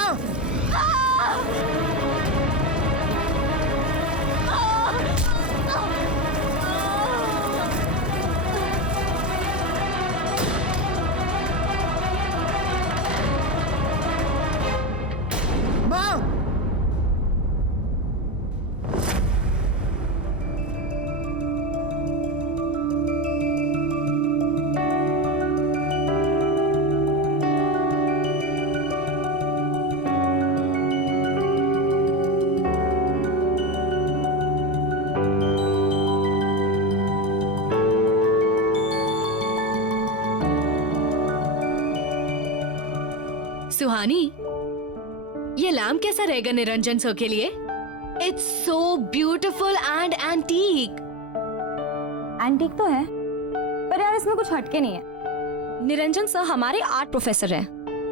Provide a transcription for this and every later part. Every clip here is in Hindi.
माँ, माँ, सुहानी, ये लैम्प कैसा रहेगा निरंजन सर के लिए? It's so beautiful and antique. Antique तो है, पर यार इसमें कुछ हटके नहीं है। निरंजन सर हमारे आर्ट प्रोफेसर हैं,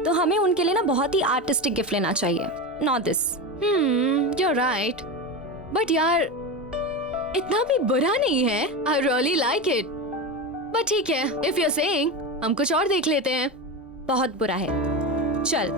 तो हमें उनके लिए ना बहुत ही आर्टिस्टिक गिफ्ट लेना चाहिए। Not this. you're right. But यार इतना भी बुरा नहीं है। I really like it. But ठीक है, if you're saying, हम कुछ और देख लेते हैं। बहुत बुरा है। चल।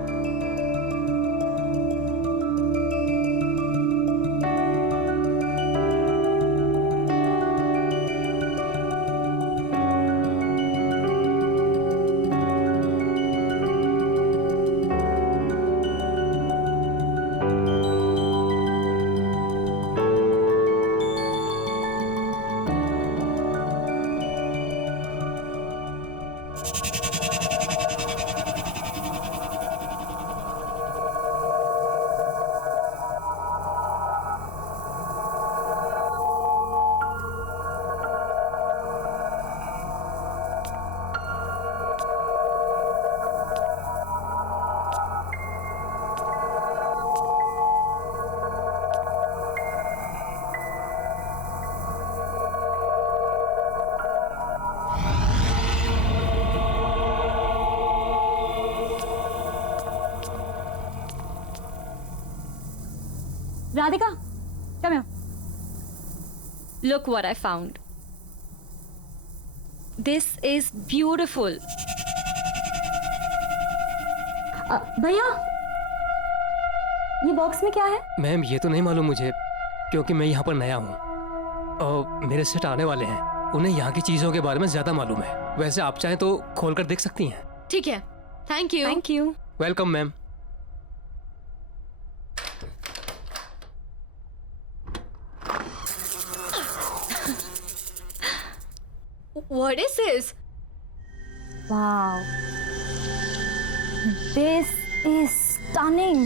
Radhika, come here. Look what I found. This is beautiful. भैया, ये बॉक्स में क्या है? मैम ये तो नहीं मालूम मुझे, क्योंकि मैं यहाँ पर नया हूँ और मेरे सेट आने वाले हैं। उन्हें यहाँ की चीजों के बारे में ज्यादा मालूम है। वैसे आप चाहें तो खोल कर देख सकती हैं। ठीक है, thank you. Thank you. Welcome ma'am. What is this? Wow. This is stunning.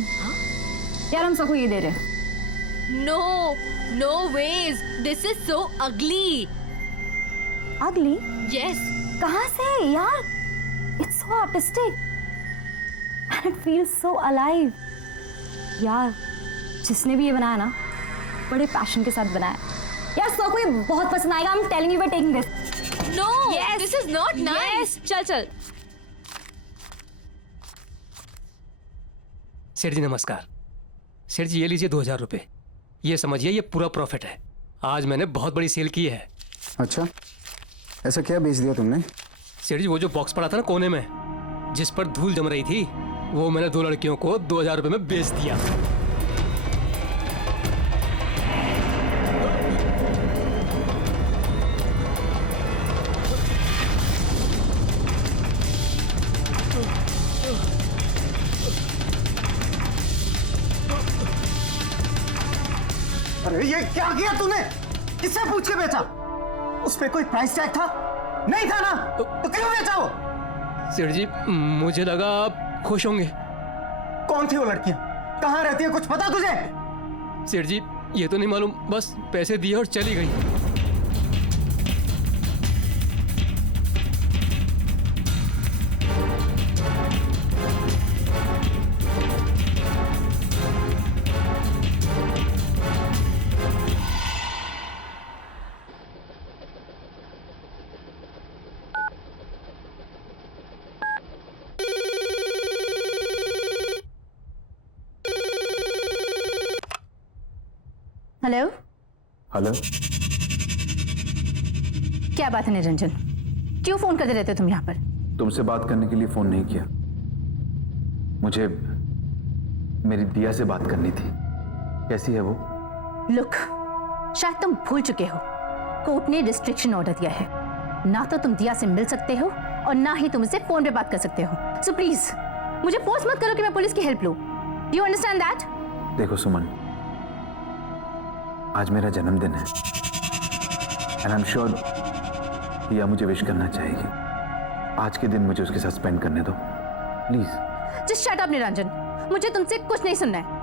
यार हम सबको ये दे रहे हैं। No, no ways. This is so ugly. Ugly? Yes. कहाँ से यार? It's so artistic. And it feels so alive. यार, जिसने भी ये बनाया ना, बड़े पैशन के साथ बनाया। यार सबको ये बहुत पसंद आएगा। I'm telling you, we're taking this. No, Yes. this is not nice. Yes. चल चल। सेठ जी नमस्कार। सेठ जी ये लीजिए 2000 रुपये। ये समझिए ये पूरा प्रॉफिट है। आज मैंने बहुत बड़ी सेल की है। अच्छा, ऐसा क्या बेच दिया तुमने? सेठ जी वो जो बॉक्स पड़ा था ना कोने में, जिस पर धूल जम रही थी, वो मैंने 2 लड़कियों को 2000 रुपये में बेच दिया। अरे ये क्या किया तूने? किससे पूछ के बेचा? उस पे कोई प्राइस टैग था? नहीं था ना? तो क्यों बेचा वो? सेठ जी मुझे लगा आप खुश होंगे। कौन थी वो लड़कियां? कहाँ रहती है? कुछ पता तुझे? सेठ जी ये तो नहीं मालूम, बस पैसे दिए और चली गई। हेलो। हेलो, क्या बात है निरंजन, क्यों फोन करते रहते हो तुम यहाँ पर? तुमसे बात करने के लिए फोन नहीं किया। मुझे मेरी दिया से बात करनी थी। कैसी है वो? लुक, शायद तुम भूल चुके हो, कोर्ट ने रिस्ट्रिक्शन ऑर्डर दिया है। ना तो तुम दिया से मिल सकते हो और ना ही तुम इससे फोन पे बात कर सकते हो। सो प्लीज मुझे फोर्स मत करो कि मैं पुलिस की हेल्प लूं। Do you understand that? देखो सुमन, आज मेरा जन्मदिन है एंड आई एम श्योर दिया मुझे विश करना चाहेगी। आज के दिन मुझे उसके साथ स्पेंड करने दो please. Just shut up Niranjan, मुझे तुमसे कुछ नहीं सुनना है।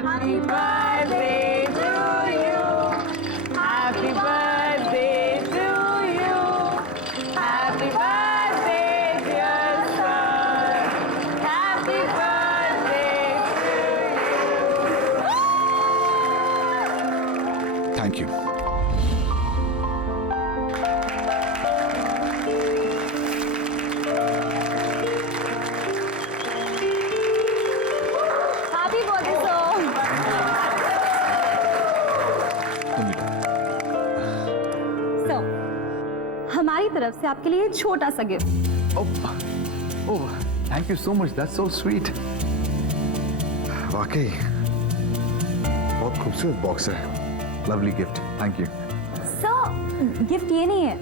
Happy birthday to you. Happy birthday to you. Happy birthday, dear son. Happy birthday to you. Thank you. Happy birthday sir. हमारी तरफ से आपके लिए छोटा सा gift. Oh thank you so much, that's so sweet. वाकई बहुत खूबसूरत बॉक्स है। Lovely gift, thank you. Sir gift ये नहीं है,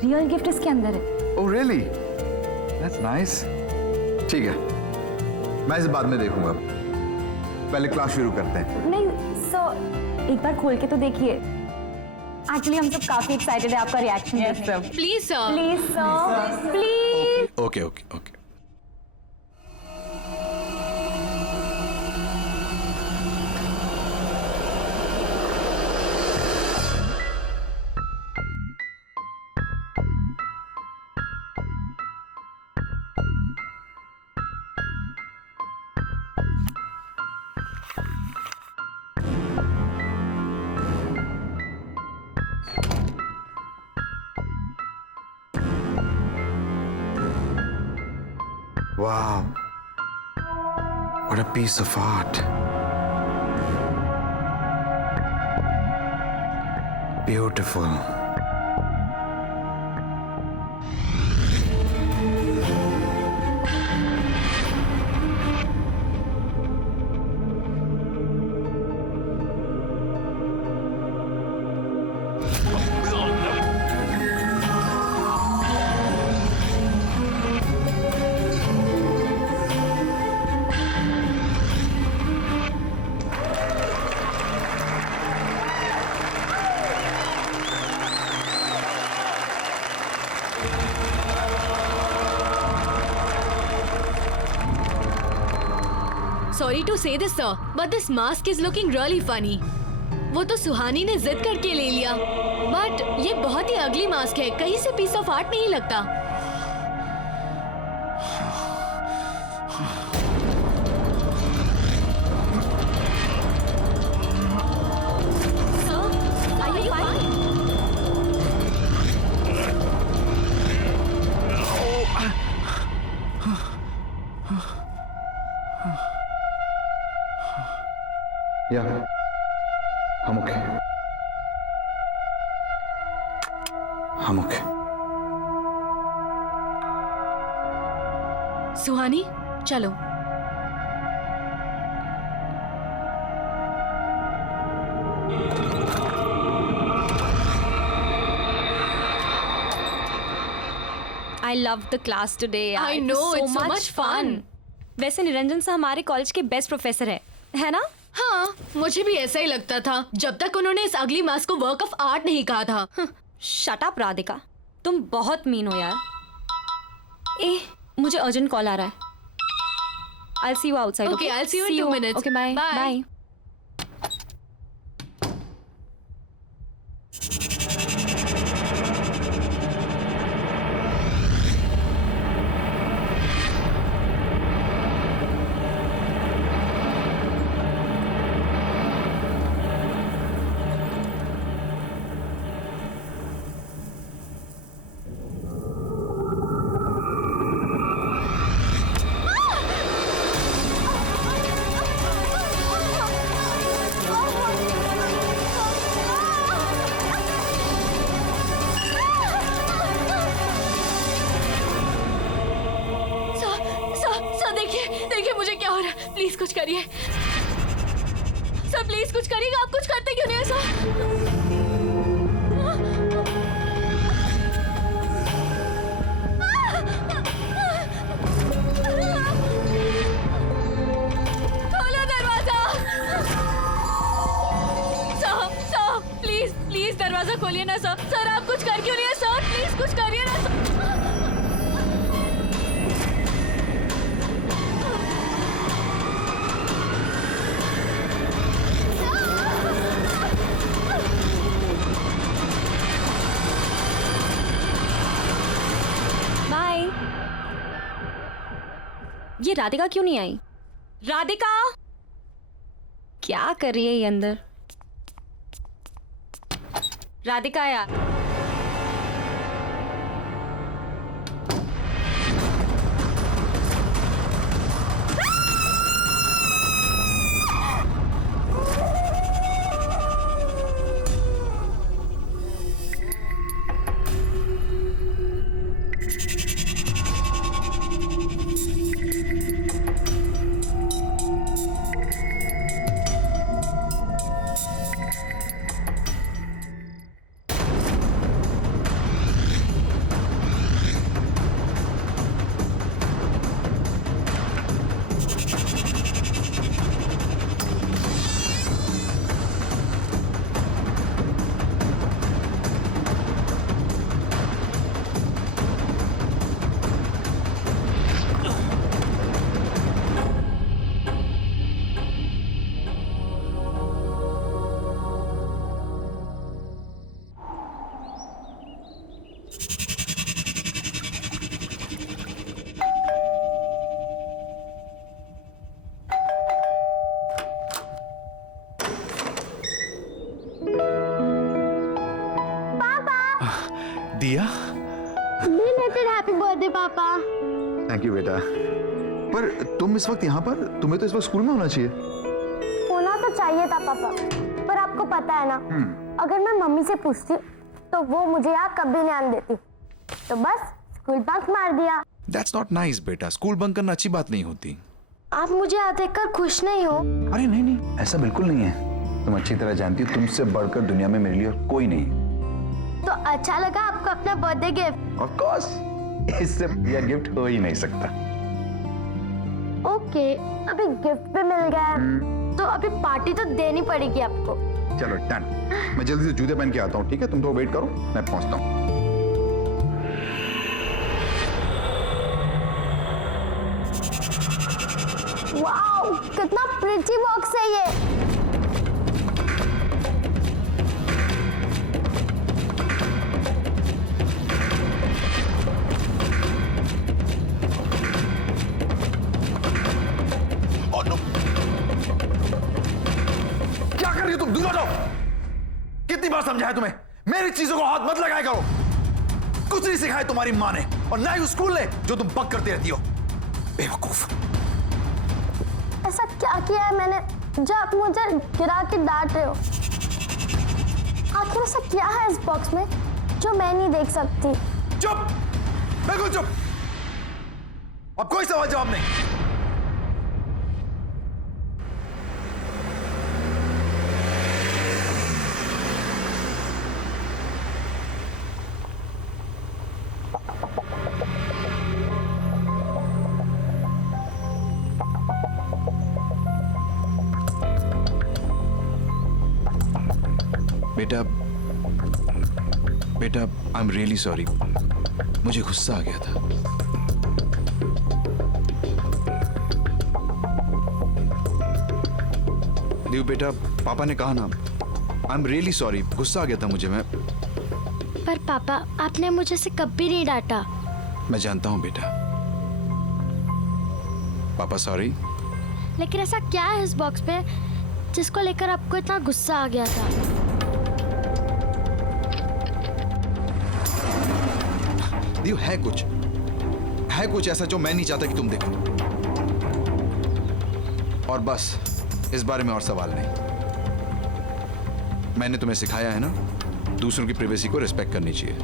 रियल गिफ्ट इसके अंदर है। Oh really, that's nice. ठीक है, मैं इसे बाद में देखूंगा, पहले क्लास शुरू करते हैं। नहीं सर, एक बार खोल के तो देखिए। एक्चुअली हम सब काफी एक्साइटेड है आपका रिएक्शन देखने। Please sir. Please sir, please. Okay okay okay. Wow, what a piece of art. Beautiful. Sorry to say this, sir, but this mask is looking really funny. वो तो सुहानी ने जिद करके ले लिया, बट ये बहुत ही अगली मास्क है, कहीं से पीस ऑफ आर्ट नहीं लगता। Sir, are you fine? Yeah, I'm okay. I'm okay. सुहानी, चलो। I loved the class today. I It was know, it's so much fun. वैसे निरंजन सर हमारे कॉलेज के बेस्ट प्रोफेसर है ना? हाँ, मुझे भी ऐसा ही लगता था, जब तक उन्होंने इस अगली मास्क को वर्क ऑफ आर्ट नहीं कहा था। शट अप राधिका, तुम बहुत मीन हो यार। ए, मुझे अर्जेंट कॉल आ रहा है। I'll see you outside. Okay, I'll see you in 2 minutes. Okay, bye. Bye. Bye. Please कुछ करिए सर, प्लीज कुछ करिएगा। आप कुछ करते क्यों नहीं ऐसा? खोलो दरवाजा। सर प्लीज प्लीज दरवाजा खोलिए ना सर। सर आप कुछ कर क्यों नहीं है सर? प्लीज कुछ करिए ना सर। बाय। ये राधिका क्यों नहीं आई? राधिका क्या कर रही है ये अंदर? राधिका यार, दिया, बिलेटेड हैप्पी बर्थडे पापा। थैंक यू बेटा। पर तुम इस वक्त यहाँ पर, तुम्हें तो इस वक्त स्कूल में होना चाहिए। होना तो चाहिए था पापा, पर आपको पता है ना, अगर मैं मम्मी से पूछती तो वो मुझे यहाँ कभी नहीं आने देती, तो बस स्कूल बंक मार दिया। That's not nice बेटा, स्कूल बंक करना अच्छी बात नहीं होती। आप मुझे यहाँ देखकर खुश नहीं हो? अरे नहीं नहीं, ऐसा बिल्कुल नहीं है। तुम अच्छी तरह जानती हो तुमसे बढ़कर दुनिया में मेरे लिए और कोई नहीं। तो अच्छा लगा आपको अपना बर्थडे गिफ्ट? ऑफ कोर्स, इससे बढ़िया गिफ्ट हो ही नहीं सकता। ओके, अभी गिफ्ट भी मिल गया, तो अभी पार्टी तो देनी पड़ेगी आपको। चलो डन, मैं जल्दी से जूते पहन के आता हूँ, ठीक है? तुम तो वेट करो, मैं पहुंचता हूँ। वाओ, कितना प्रिटी बॉक्स है ये। क्या कर रही हो तुम? दूर हो जाओ। कितनी बार समझाया तुम्हें, मेरी चीजों को हाथ मत लगाया करो। कुछ नहीं सिखाया तुम्हारी माँ ने और ना ही उस स्कूल ने जो तुम बक करती रहती हो। बेवकूफ। ऐसा क्या किया है मैंने जो आप मुझे गिरा के डांट रहे हो? आखिर ऐसा क्या है इस बॉक्स में जो मैं नहीं देख सकती? चुप, बिल्कुल चुप। अब कोई सवाल जवाब नहीं। बेटा, आई एम रियली सॉरी। मुझे गुस्सा आ गया था। देव बेटा, पापा ने कहा ना, आई एम रियली सॉरी। गुस्सा आ गया था मुझे। मैं पर पापा, आपने मुझे से कभी नहीं डांटा। मैं जानता हूं बेटा। पापा सॉरी। लेकिन ऐसा क्या है इस बॉक्स पे जिसको लेकर आपको इतना गुस्सा आ गया था? देव, है कुछ ऐसा जो मैं नहीं चाहता कि तुम देखो। और बस इस बारे में और सवाल नहीं। मैंने तुम्हें सिखाया है ना, दूसरों की प्राइवेसी को रिस्पेक्ट करनी चाहिए।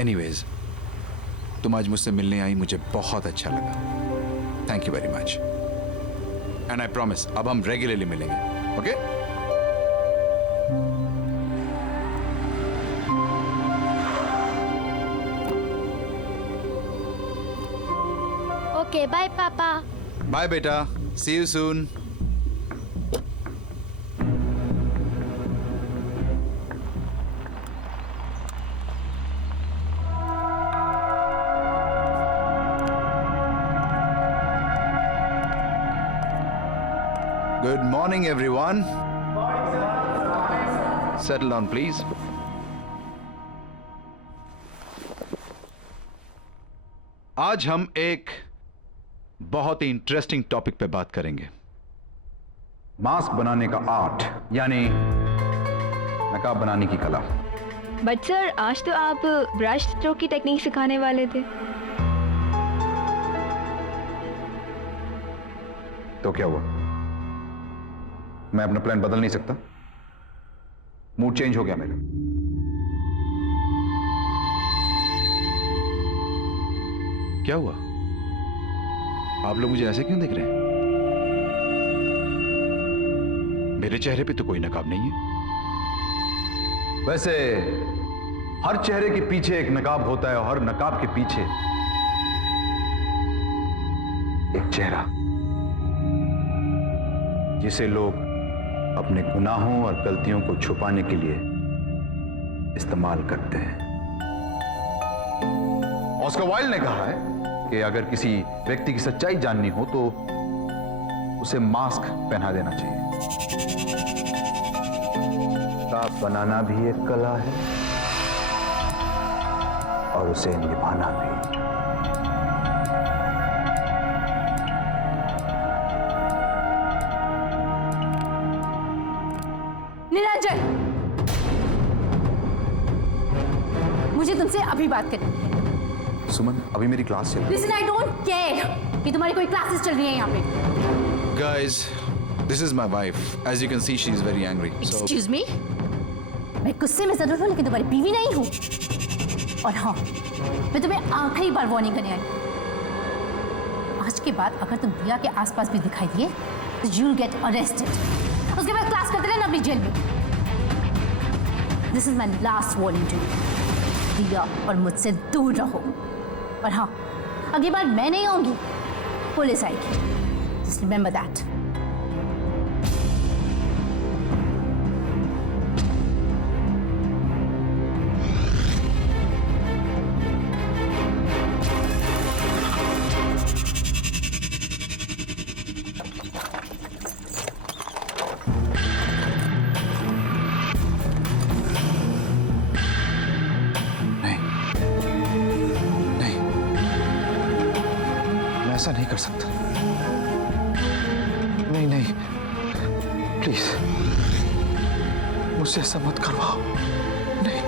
एनीवेज, तुम आज मुझसे मिलने आई, मुझे बहुत अच्छा लगा। Thank you very much. And I promise अब हम रेगुलरली मिलेंगे, ओके? ओके बाय पापा। बाय बेटा, see you soon. Good morning, everyone. Settle down, please. आज हम एक बहुत ही इंटरेस्टिंग टॉपिक पे बात करेंगे। मास्क बनाने का आर्ट, यानी नकाब बनाने की कला। बट सर, आज तो आप ब्रश स्ट्रोक की टेक्निक सिखाने वाले थे। तो क्या हुआ? मैं अपना प्लान बदल नहीं सकता? मूड चेंज हो गया मेरा। क्या हुआ? आप लोग मुझे ऐसे क्यों देख रहे हैं? मेरे चेहरे पे तो कोई नकाब नहीं है। वैसे हर चेहरे के पीछे एक नकाब होता है और हर नकाब के पीछे एक चेहरा, जिसे लोग अपने गुनाहों और गलतियों को छुपाने के लिए इस्तेमाल करते हैं। ऑस्कर वाइल्ड ने कहा है कि अगर किसी व्यक्ति की सच्चाई जाननी हो तो उसे मास्क पहना देना चाहिए। नकाब बनाना भी एक कला है और उसे निभाना भी। निरंजन, मुझे तुमसे अभी बात करनी है। सुमन, अभी मेरी क्लास चल रही है। Listen, I don't care कि तुम्हारी कोई क्लासेस चल रही है यहाँ पे। Guys, this is my wife. As you can see, she is very angry. So, Excuse me? मैं गुस्से में जरूर हूँ लेकिन तुम्हारी बीवी नहीं हूँ। और हाँ, मैं तुम्हें आखिरी बार वार्निंग करने आई। आज के बाद अगर तुम दिया के आसपास भी दिखाई दिए तो you'll get arrested. उसके बाद क्लास करते रहना अपनी जेल में। This is my last warning to you. दिया और मुझसे दूर रहो। और हाँ, अगली बार मैं नहीं आऊंगी, पुलिस आएगी। Just remember that. ऐसा नहीं कर सकता। नहीं नहीं, प्लीज मुझसे ऐसा मत करवाओ। नहीं,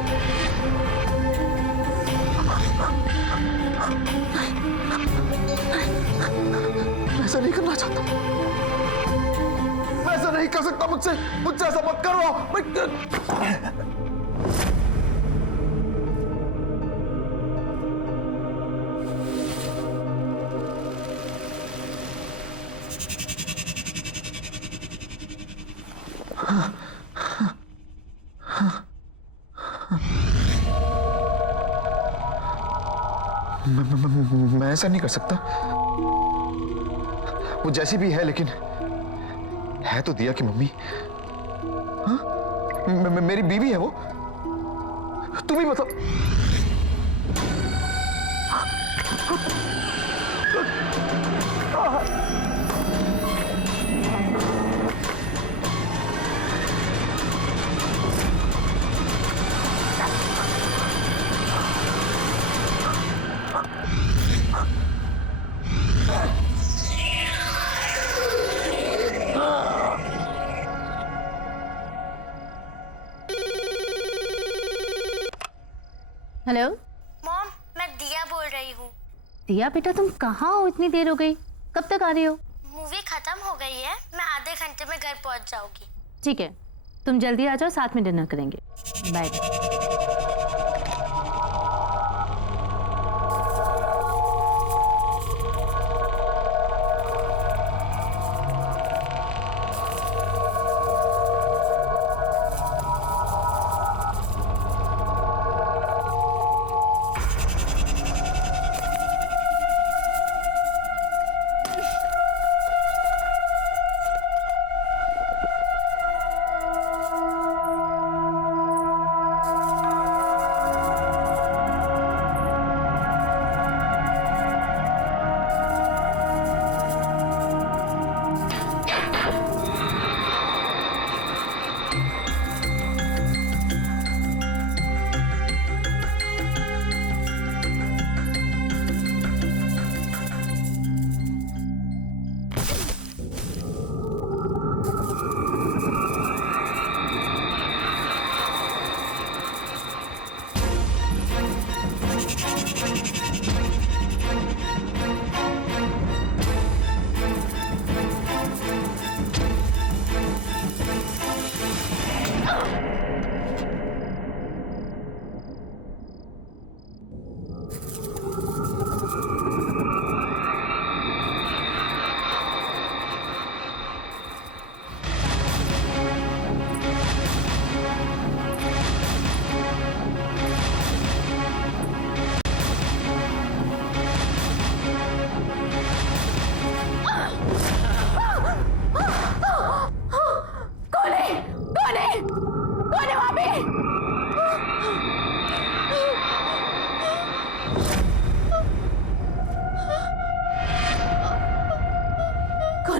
मैं ऐसा नहीं करना चाहता। मैं ऐसा नहीं कर सकता। मुझसे ऐसा मत करवाओ। मैं ऐसा नहीं कर सकता। वो जैसी भी है लेकिन है तो दिया की मम्मी। हाँ? मेरी बीवी है वो। तुम ही बताओ। हेलो मॉम, मैं दिया बोल रही हूँ। दिया बेटा, तुम कहाँ हो? इतनी देर हो गई, कब तक आ रही हो? मूवी खत्म हो गई है, मैं आधे घंटे में घर पहुँच जाऊंगी। ठीक है, तुम जल्दी आ जाओ, साथ में डिनर करेंगे। बाय।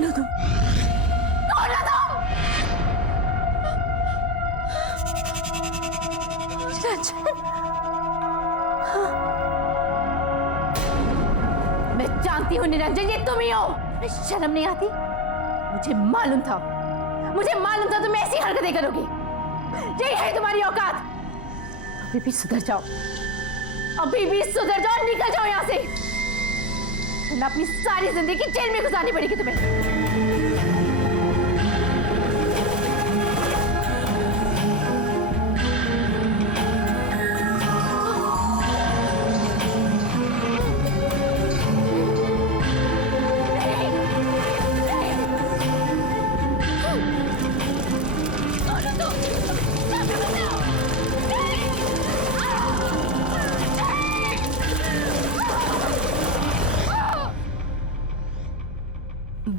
कौन हो तुम? कौन हो तुम? मैं जानती हूँ निरंजन, ये तुम ही हो। शर्म नहीं आती? मुझे मालूम था तुम ऐसी हरकतें करोगी। यही है तुम्हारी औकात। अभी भी सुधर जाओ, निकल जाओ यहाँ से, वरना अपनी सारी जिंदगी जेल में गुजारनी पड़ेगी तुम्हें।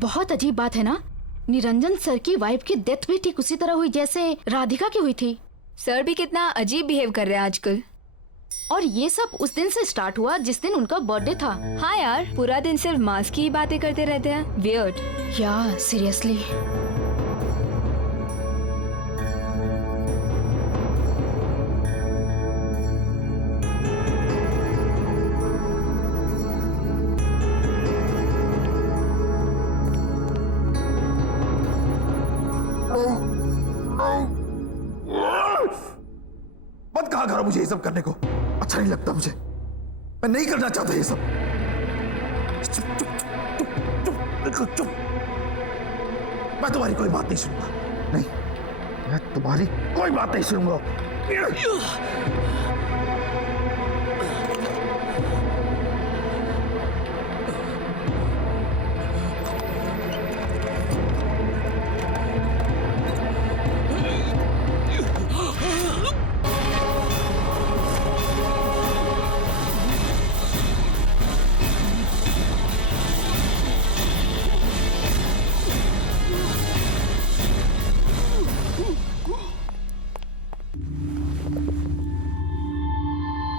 बहुत अजीब बात है ना, निरंजन सर की वाइफ की डेथ भी ठीक उसी तरह हुई जैसे राधिका की हुई थी। सर भी कितना अजीब बिहेव कर रहे हैं आजकल। और ये सब उस दिन से स्टार्ट हुआ जिस दिन उनका बर्थडे था। हाँ यार, पूरा दिन सिर्फ मास्क की ही बातें करते रहते हैं। वियर्ड। या सीरियसली। मत कहा करो मुझे ये सब करने को, अच्छा नहीं लगता मुझे। मैं नहीं करना चाहता ये सब। चुप चुप चुप चुप बिल्कुल चुप। मैं तुम्हारी कोई बात नहीं सुनूंगा। नहीं, मैं तुम्हारी कोई बात नहीं सुनूंगा।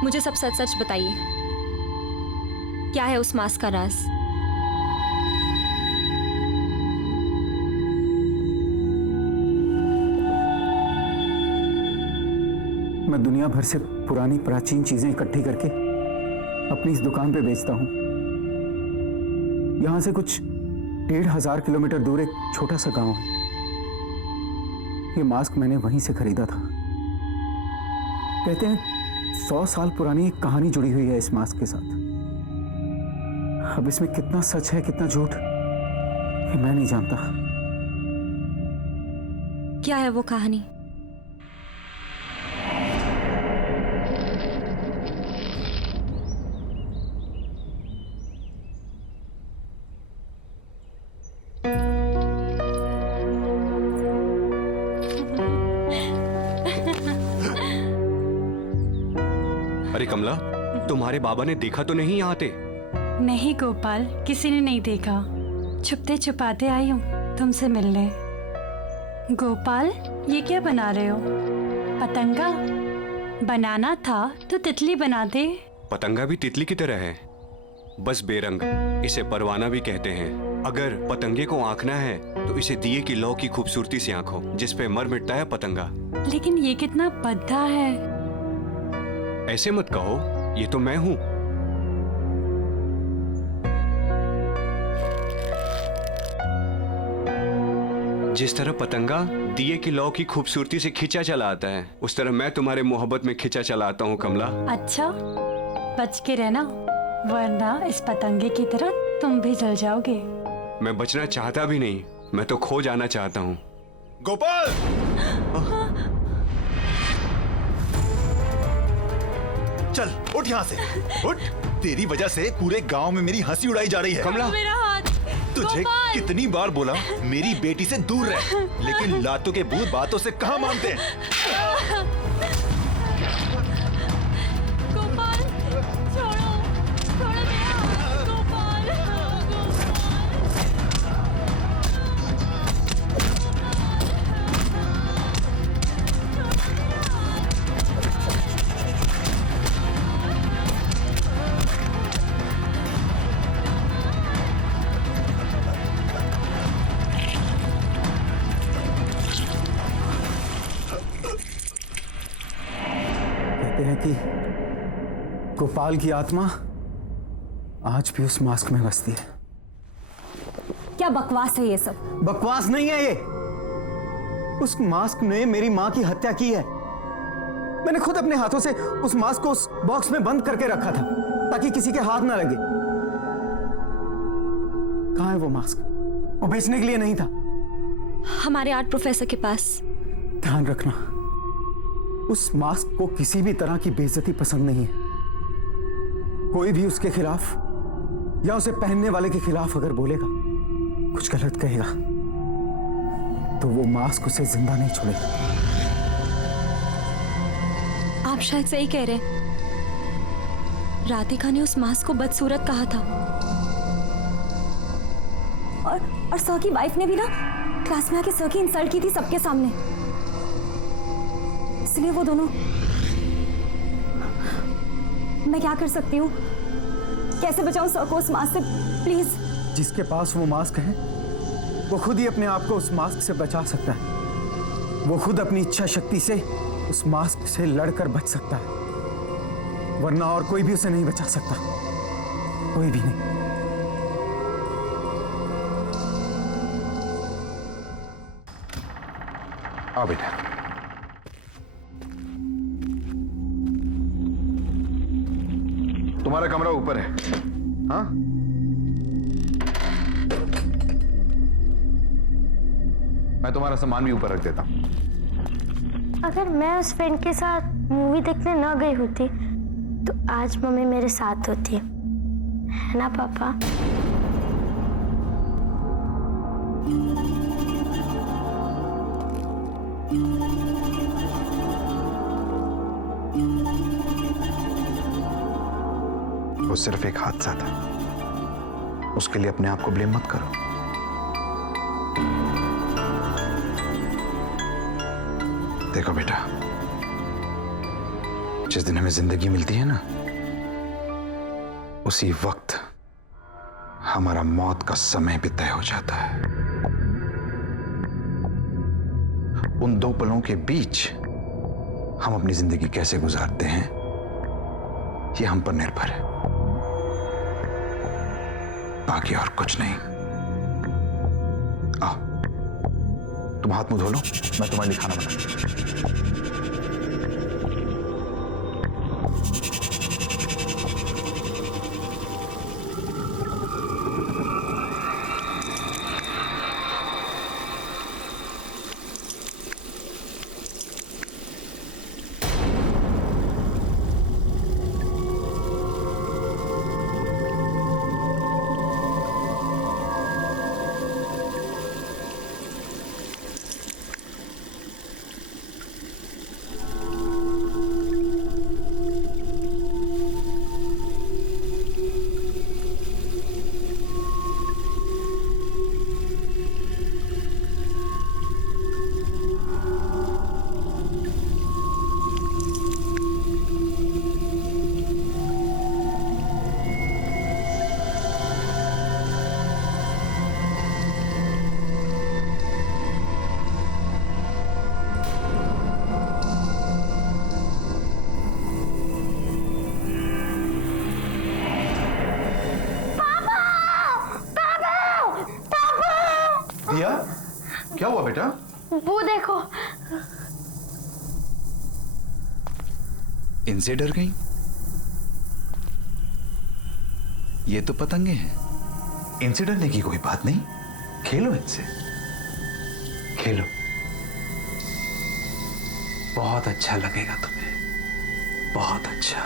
मुझे सब सच सच बताइए, क्या है उस मास्क का राज? मैं दुनिया भर से पुरानी प्राचीन चीजें इकट्ठी करके अपनी इस दुकान पे बेचता हूं। यहां से कुछ 1500 किलोमीटर दूर एक छोटा सा गांव है। ये मास्क मैंने वहीं से खरीदा था। कहते हैं 100 साल पुरानी एक कहानी जुड़ी हुई है इस मास्क के साथ। अब इसमें कितना सच है कितना झूठ ये मैं नहीं जानता। क्या है वो कहानी? अरे कमला, तुम्हारे बाबा ने देखा तो नहीं यहाँ आते? नहीं गोपाल, किसी ने नहीं देखा। छुपते छुपाते आई हूँ तुमसे मिलने। गोपाल, ये क्या बना रहे हो? पतंगा? बनाना था तो तितली बना दे। पतंगा भी तितली की तरह है, बस बेरंग। इसे परवाना भी कहते हैं। अगर पतंगे को आंकना है तो इसे दिए की लौ की खूबसूरती से आंखो, जिस पे मर मिटता है पतंगा। लेकिन ये कितना भद्दा है। ऐसे मत कहो, ये तो मैं हूं। जिस तरह पतंगा दिए की लौ की खूबसूरती से खिंचा चला आता है, उस तरह मैं तुम्हारे मोहब्बत में खिंचा चला आता हूं कमला। अच्छा, बच के रहना, वरना इस पतंगे की तरह तुम भी जल जाओगे। मैं बचना चाहता भी नहीं, मैं तो खो जाना चाहता हूं। गोपाल! चल उठ यहाँ से, उठ। तेरी वजह से पूरे गांव में मेरी हंसी उड़ाई जा रही है। कमला, मेरा हाथ। तुझे कितनी बार बोला मेरी बेटी से दूर रह, लेकिन लातों के भूत बातों से कहाँ मानते हैं। गोपाल, छोड़ो, छोड़ो मेरा हाथ, गोपाल, गोपाल की आत्मा आज भी उस मास्क में बसती है। क्या बकवास है ये सब? बकवास नहीं है ये। उस मास्क ने मेरी मां की हत्या की है। मैंने खुद अपने हाथों से उस मास्क को उस बॉक्स में बंद करके रखा था ताकि किसी के हाथ ना लगे। कहां है वो मास्क? वो बेचने के लिए नहीं था। हमारे आर्ट प्रोफेसर के पास। ध्यान रखना, उस मास्क को किसी भी तरह की बेइज्जती पसंद नहीं है। कोई भी उसके खिलाफ या उसे पहनने वाले के खिलाफ अगर बोलेगा, कुछ गलत कहेगा, तो वो मास्क उसे जिंदा नहीं छोड़ेगा। आप शायद सही कह रहे हैं। राधिका ने उस मास्क को बदसूरत कहा था। और सर की वाइफ ने भी ना क्लास में आके सर की इंसल्ट की थी सबके सामने। इसलिए वो दोनों। मैं क्या कर सकती हूँ? कैसे बचाऊं सर को उस मास्क से? प्लीज। जिसके पास वो मास्क है वो खुद ही अपने आप को उस मास्क से बचा सकता है। वो खुद अपनी इच्छा शक्ति से उस मास्क से लड़कर बच सकता है, वरना और कोई भी उसे नहीं बचा सकता। कोई भी नहीं। आओ बेटा। तुम्हारा कमरा ऊपर है। हाँ, मैं तुम्हारा सामान भी ऊपर रख देता हूं। अगर मैं उस फ्रेंड के साथ मूवी देखने न गई होती तो आज मम्मी मेरे साथ होती, है ना पापा? वो सिर्फ एक हादसा था, उसके लिए अपने आप को ब्लेम मत करो। देखो बेटा, जिस दिन हमें जिंदगी मिलती है ना, उसी वक्त हमारा मौत का समय भी तय हो जाता है। उन दो पलों के बीच हम अपनी जिंदगी कैसे गुजारते हैं, ये हम पर निर्भर है, बाकी और कुछ नहीं। आओ, तुम हाथ मुंह धो लो, मैं तुम्हारे लिए खाना बना। दिया, क्या हुआ बेटा? वो देखो। इनसे डर गई? ये तो पतंगे हैं, इनसे डरने की कोई बात नहीं। खेलो इनसे, खेलो, बहुत अच्छा लगेगा तुम्हें, बहुत अच्छा।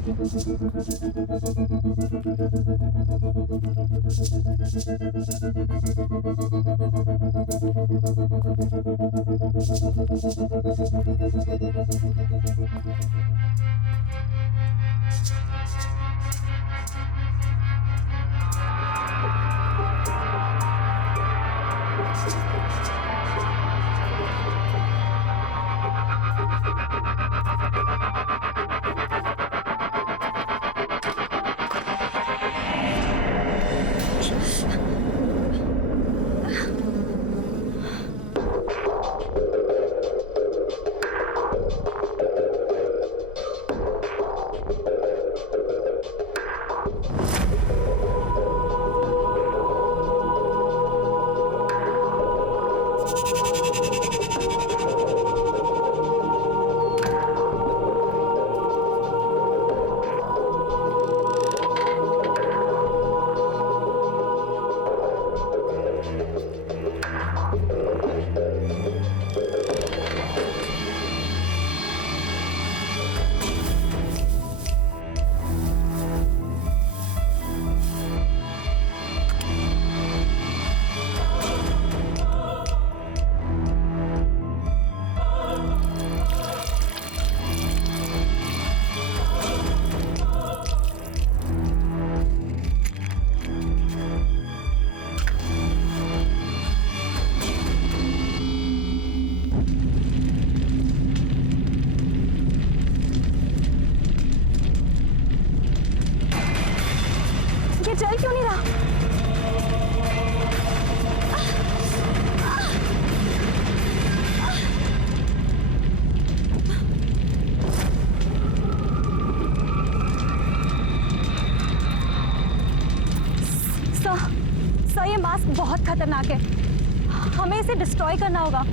ये चल क्यों नहीं रहा? सर, ये मास्क बहुत खतरनाक है। हमें इसे डिस्ट्रॉय करना होगा।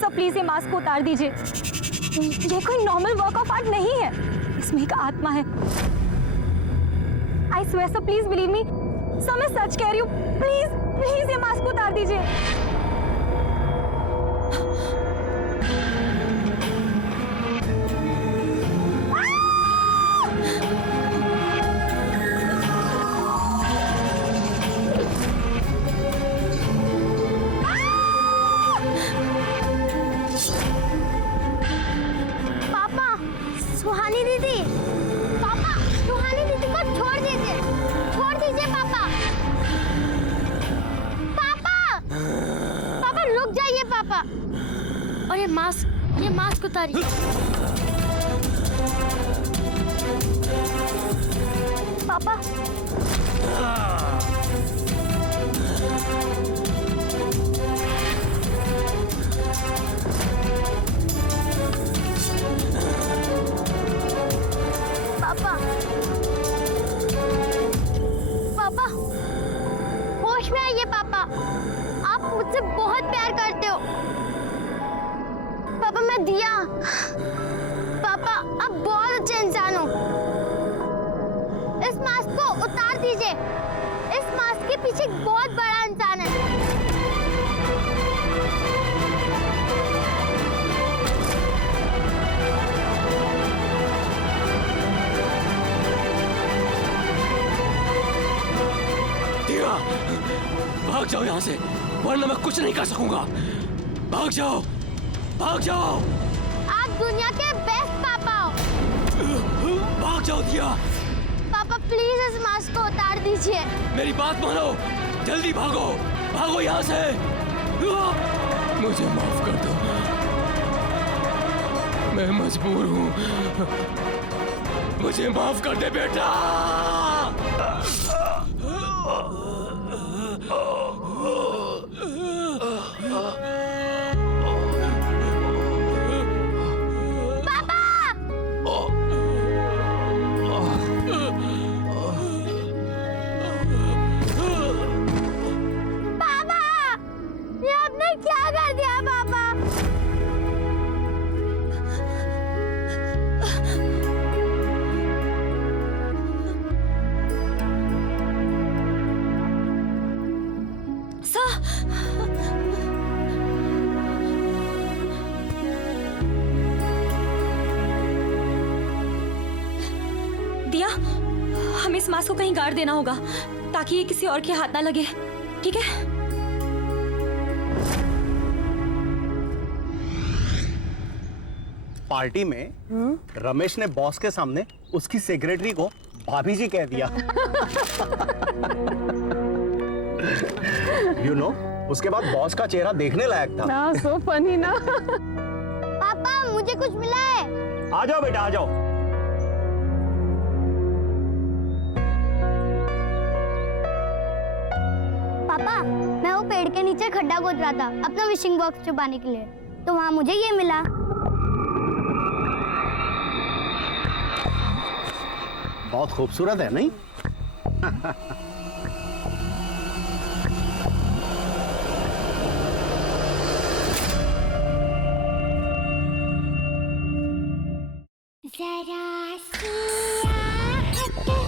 सर प्लीज ये मास्क को उतार दीजिए। ये कोई नॉर्मल वर्क ऑफ आर्ट नहीं है, इसमें एक आत्मा है। I swear sir, please believe me. Sir मैं सच कह रही हूँ, प्लीज प्लीज ये मास्क को उतार दीजिए। सुहानी दीदी, पापा, सुहानी दीदी को छोड़ दीजिए पापा। पापा, पापा रुक जाइए पापा। और ये मास्क उतारिए। पापा, पापा, होश में आइए पापा। आप मुझसे बहुत प्यार करते हो पापा। मैं दिया, पापा आप बहुत अच्छे इंसान हो। इस मास्क को उतार दीजिए। इस मास्क के पीछे एक बहुत बड़ा इंसान है। भाग जाओ यहाँ से, वरना मैं कुछ नहीं कर सकूंगा। भाग जाओ, भाग जाओ। आप दुनिया के बेस्ट पापा हो। भाग जाओ दिया। पापा प्लीज इस मास्क को उतार दीजिए। मेरी बात मानो, जल्दी भागो, भागो यहाँ से। मुझे माफ कर दो, मैं मजबूर हूँ। मुझे माफ कर दे बेटा। कर दिया पापा? दिया, हमें इस मास्क को कहीं गाड़ देना होगा ताकि ये किसी और के हाथ ना लगे, ठीक है? पार्टी में रमेश ने बॉस के सामने उसकी सेक्रेटरी को भाभी जी कह दिया। You know, उसके बाद बॉस का चेहरा देखने लायक था। ना सो फनी ना। पापा मुझे कुछ मिला है। आ जाओ बेटा, आ जाओ। पापा मैं वो पेड़ के नीचे खड्डा खोद रहा था अपना विशिंग बॉक्स छुपाने के लिए, तो वहाँ मुझे ये मिला। बहुत खूबसूरत है नहीं? जरा सी आहट होती है।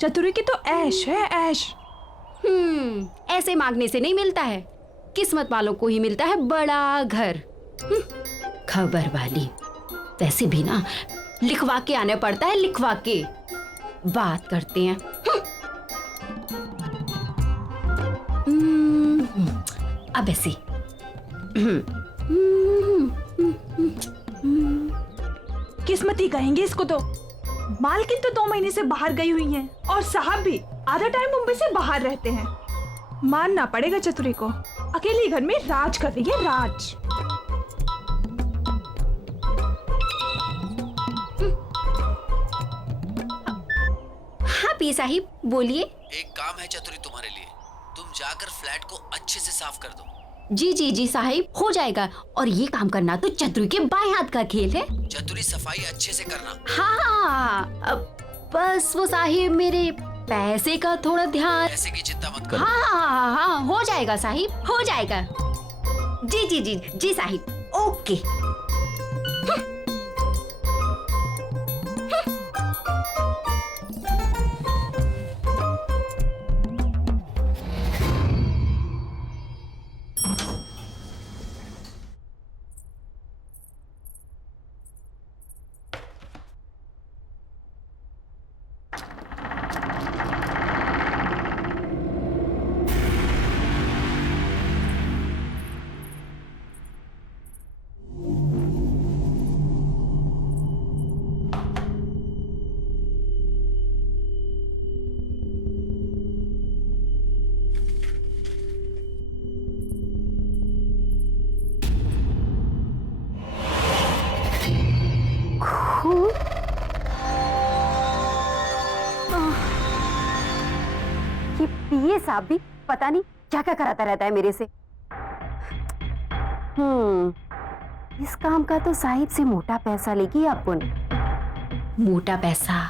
चतुरी की तो ऐश है, ऐश। ऐसे मांगने से नहीं मिलता है, किस्मत वालों को ही मिलता है बड़ा घर। खबर वाली। वैसे भी ना लिखवा के आने पड़ता है, लिखवा के। बात करते हैं। अब ऐसे किस्मती कहेंगे इसको तो। मालकिन तो 2 महीने से बाहर गई हुई हैं और साहब भी आधा टाइम मुंबई से बाहर रहते हैं। मानना पड़ेगा चतुरी को, अकेले घर में राज कर रही है, राज। हाँ पी साहिब बोलिए। एक काम है चतुरी तुम्हारे लिए, तुम जाकर फ्लैट को अच्छे से साफ कर दो। जी जी जी साहिब, हो जाएगा। और ये काम करना तो चतुरी के बाएं हाथ का खेल है। चतुरी सफाई अच्छे से करना। हाँ बस वो साहिब मेरे पैसे का थोड़ा ध्यान। पैसे की चिंता मत करो। हाँ हो जाएगा साहिब, हो जाएगा। जी जी जी जी साहिब, ओके। ये साहब भी पता नहीं क्या क्या कराता रहता है मेरे से। इस काम का तो साहिब से मोटा पैसा लेगी अपन। मोटा पैसा।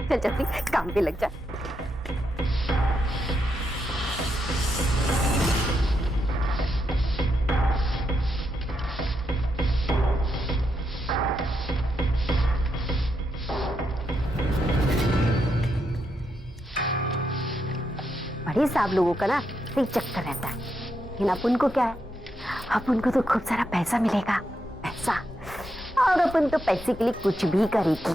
चल चल काम पे लग जा। बड़े साहब लोगों का ना सही चक्कर रहता है, लेकिन अपन को क्या है, अपन को तो खूब सारा पैसा मिलेगा, पैसा। और अपन तो पैसे के लिए कुछ भी करेगी।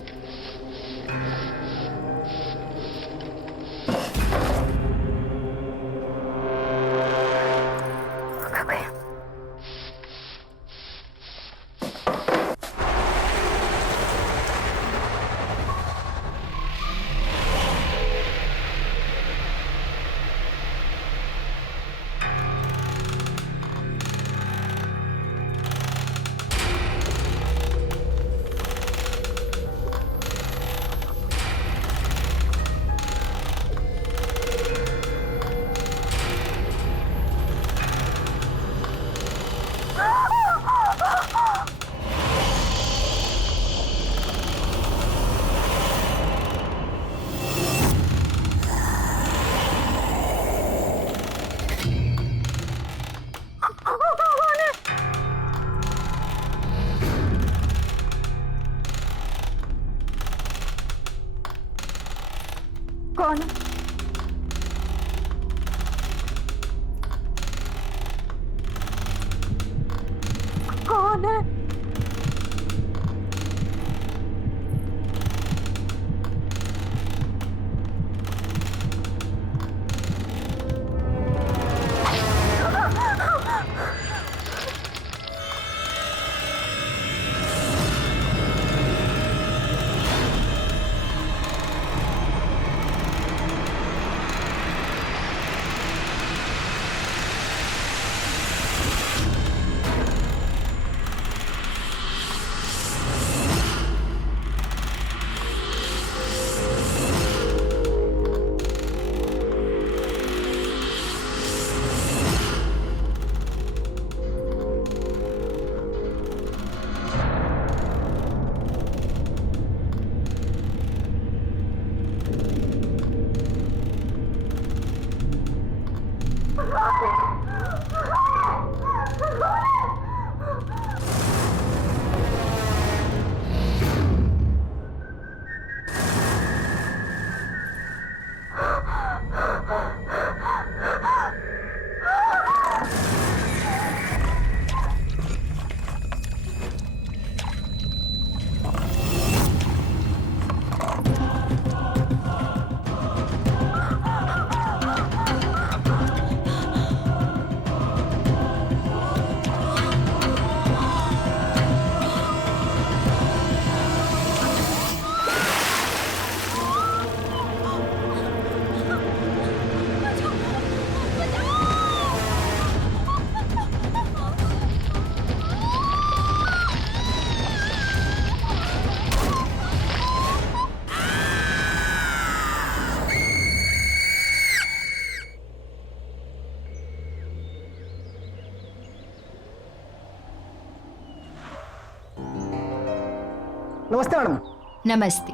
नमस्ते मैडम। नमस्ते।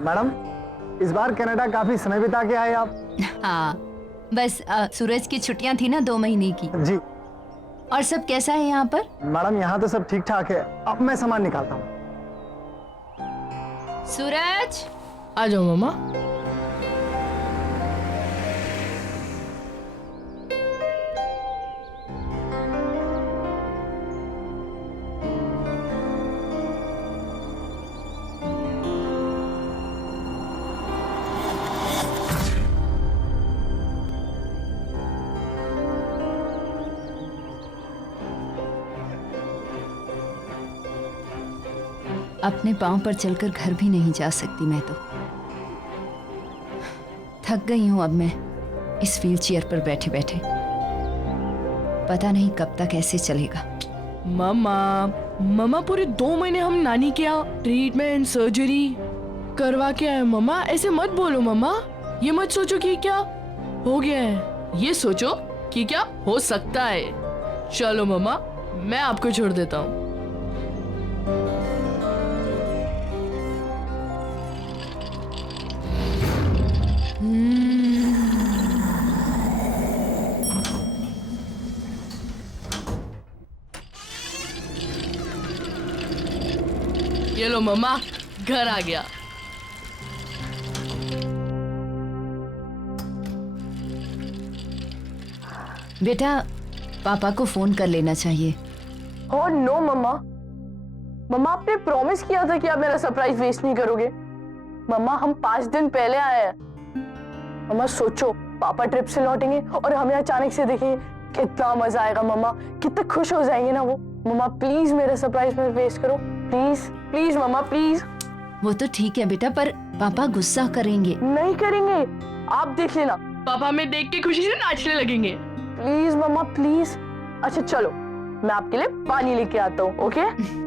मैडम, इस बार कनाडा काफी समय बिता के आए आप। हाँ, बस सूरज की छुट्टियां थी ना 2 महीने की। जी। और सब कैसा है यहाँ पर? मैडम, यहाँ तो सब ठीक ठाक है। अब मैं सामान निकालता हूँ। सूरज, आ जाओ मामा। अपने पांव पर चलकर घर भी नहीं जा सकती मैं तो। थक गई हूं अब मैं इस व्हील चेयर पर बैठे बैठे। पता नहीं कब तक ऐसे चलेगा। मामा पूरे 2 महीने हम नानी के यहाँ ट्रीटमेंट सर्जरी करवा के आए। मामा ऐसे मत बोलो मामा। ये मत सोचो कि क्या हो गया है, ये सोचो कि क्या हो सकता है। चलो मामा, मैं आपको छोड़ देता हूँ। ये लो मम्मा, घर आ गया। बेटा, पापा को फोन कर लेना चाहिए। ओह नो मम्मा, मम्मा आपने प्रॉमिस किया था कि आप मेरा सरप्राइज वेस्ट नहीं करोगे। मम्मा, हम 5 दिन पहले आए हैं। मम्मा सोचो, पापा ट्रिप से लौटेंगे और हमें अचानक से देखेंगे, कितना मजा आएगा। मम्मा कितने खुश हो जाएंगे ना वो। मम्मा प्लीज मेरा सरप्राइज मत वेस्ट करो, प्लीज प्लीज मम्मा प्लीज। वो तो ठीक है बेटा, पर पापा गुस्सा करेंगे। नहीं करेंगे, आप देख लेना, पापा हमें देख के खुशी से नाचने लगेंगे। प्लीज मम्मा प्लीज। अच्छा चलो, मैं आपके लिए पानी लेके आता हूँ। ओके?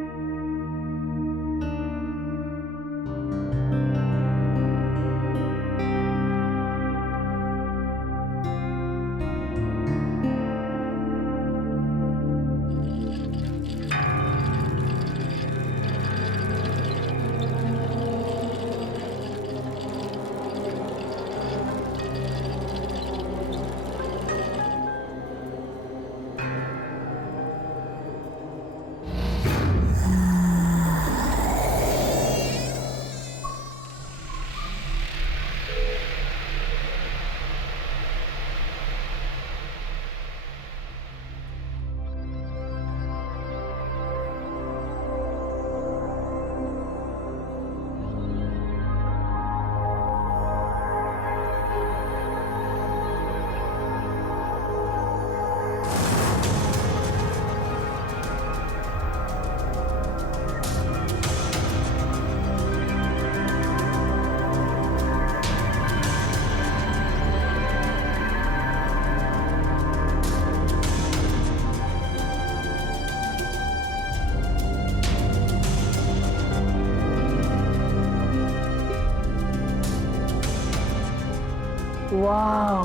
वाह,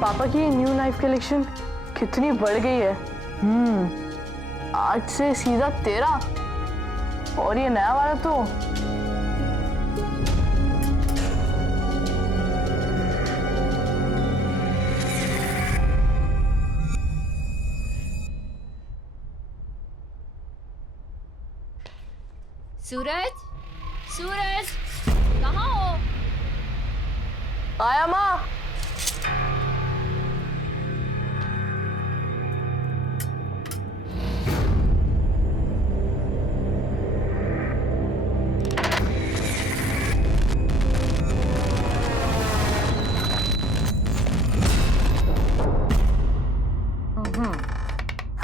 पापा की न्यू नाइफ कलेक्शन कितनी बढ़ गई है। 8 से सीधा 13 और ये नया वाला तो सूरज, सूरज, कहाँ हो? आया माँ।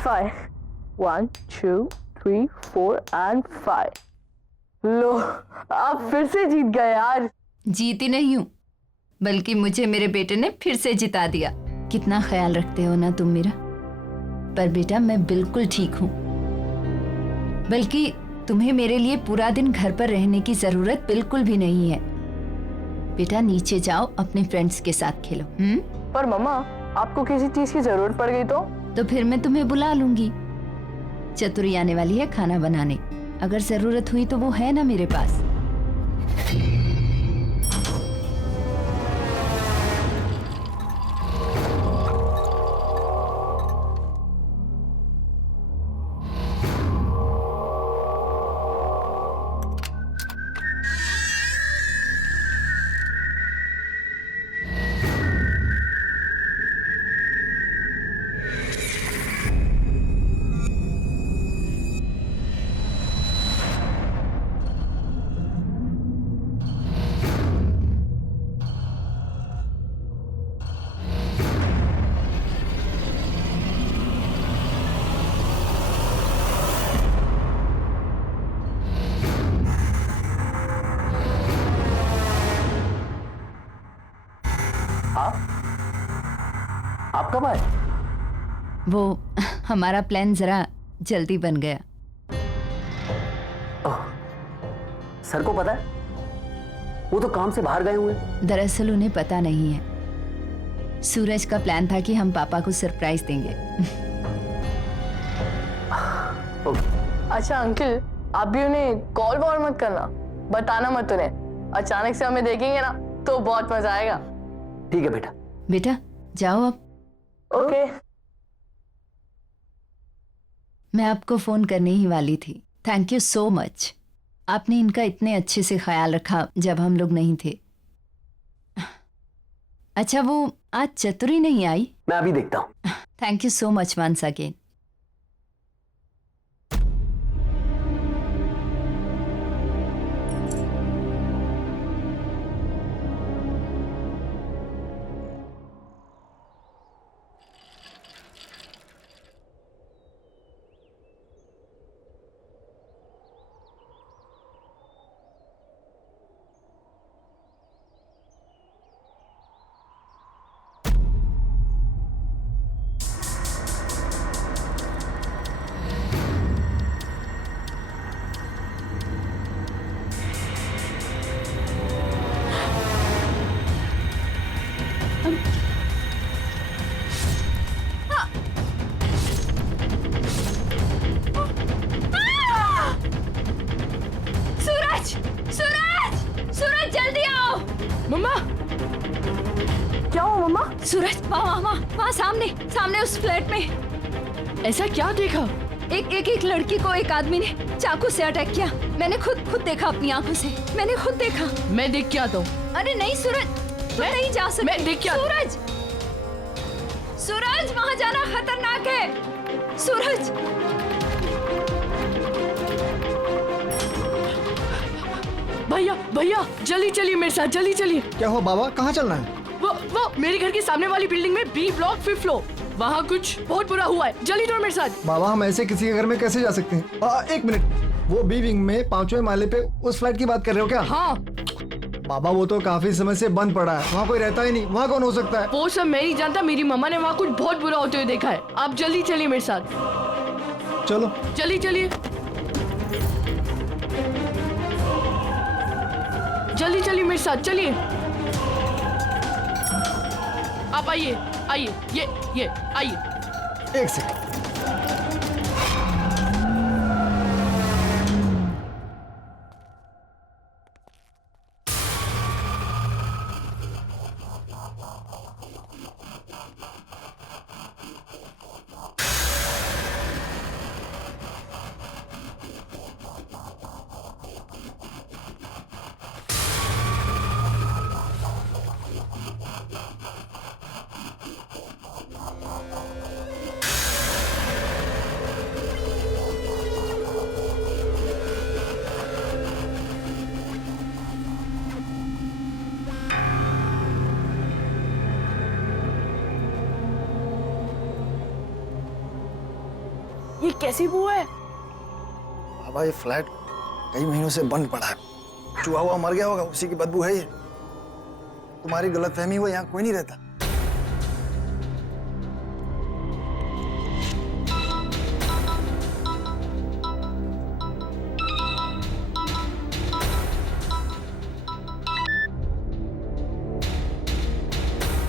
Five. 1, 2, 3, 4 and 5. लो, आप फिर से जीत गए यार। जीती नहीं हूँ, बल्कि मुझे मेरे बेटे ने फिर से जिता दिया। कितना ख्याल रखते हो ना तुम मेरा। पर बेटा मैं बिल्कुल ठीक हूँ, बल्कि तुम्हें मेरे लिए पूरा दिन घर पर रहने की जरूरत बिल्कुल भी नहीं है। बेटा नीचे जाओ, अपने फ्रेंड्स के साथ खेलो। पर मम्मा, आपको किसी चीज की जरूरत पड़ गई तो फिर मैं तुम्हें बुला लूंगी। चतुरी आने वाली है खाना बनाने, अगर जरूरत हुई तो वो है ना मेरे पास। आप कब आए? वो हमारा प्लान जरा जल्दी बन गया। सर को पता है? वो तो काम से बाहर गए हुए। दरअसल उन्हें पता नहीं है। सूरज का प्लान था कि हम पापा को सरप्राइज देंगे। अच्छा अंकल, आप भी उन्हें कॉल वॉल मत करना, बताना मत उन्हें। अचानक से हमें देखेंगे ना तो बहुत मजा आएगा। ठीक है बेटा। बेटा जाओ अब। ओके। मैं आपको फोन करने ही वाली थी। Thank you so much. आपने इनका इतने अच्छे से ख्याल रखा जब हम लोग नहीं थे। अच्छा वो आज चतुरी नहीं आई? मैं अभी देखता हूँ। Thank you so much once again. सूरज वहाँ सामने सामने उस फ्लैट में। ऐसा क्या देखा? एक लड़की को एक आदमी ने चाकू से अटैक किया। मैंने खुद देखा अपनी आंखों से। मैंने खुद देखा। मैं देख के आता हूँ। अरे नहीं सूरज, तुम नहीं जा सकते। मैं देख के सूरज, सूरज वहाँ जाना खतरनाक है। सूरज भैया जल्दी चलिए मेरे साथ, जल्दी चलिए। क्या हो बाबा, कहाँ चलना है? वो मेरे घर के सामने वाली बिल्डिंग में बी ब्लॉक 5th फ्लोर, वहाँ कुछ बहुत बुरा हुआ है। जल्दी दौड़ मेरे साथ। बाबा हम ऐसे किसी के घर में कैसे जा सकते हैं? एक मिनट, वो बी विंग में 5वें माले पे उस फ्लैट की बात कर रहे हो क्या? हाँ बाबा वो तो काफी समय से बंद पड़ा है, वहाँ कोई रहता ही नहीं। वहाँ कौन हो सकता है? वो सब मैं नहीं जानता, मेरी मम्मा ने वहाँ कुछ बहुत बुरा होते हुए देखा है। आप जल्दी चलिए मेरे साथ। चलो जल्दी चलिए, जल्दी चलिए मेरे साथ, चलिए। आप आइए आइए, ये आइए। एक सेकंड। कैसी बू है? बाबा ये फ्लैट कई महीनों से बंद पड़ा है। चूहा हुआ मर गया होगा, उसी की बदबू है ये। तुम्हारी गलतफहमी हुई, यहाँ कोई नहीं रहता।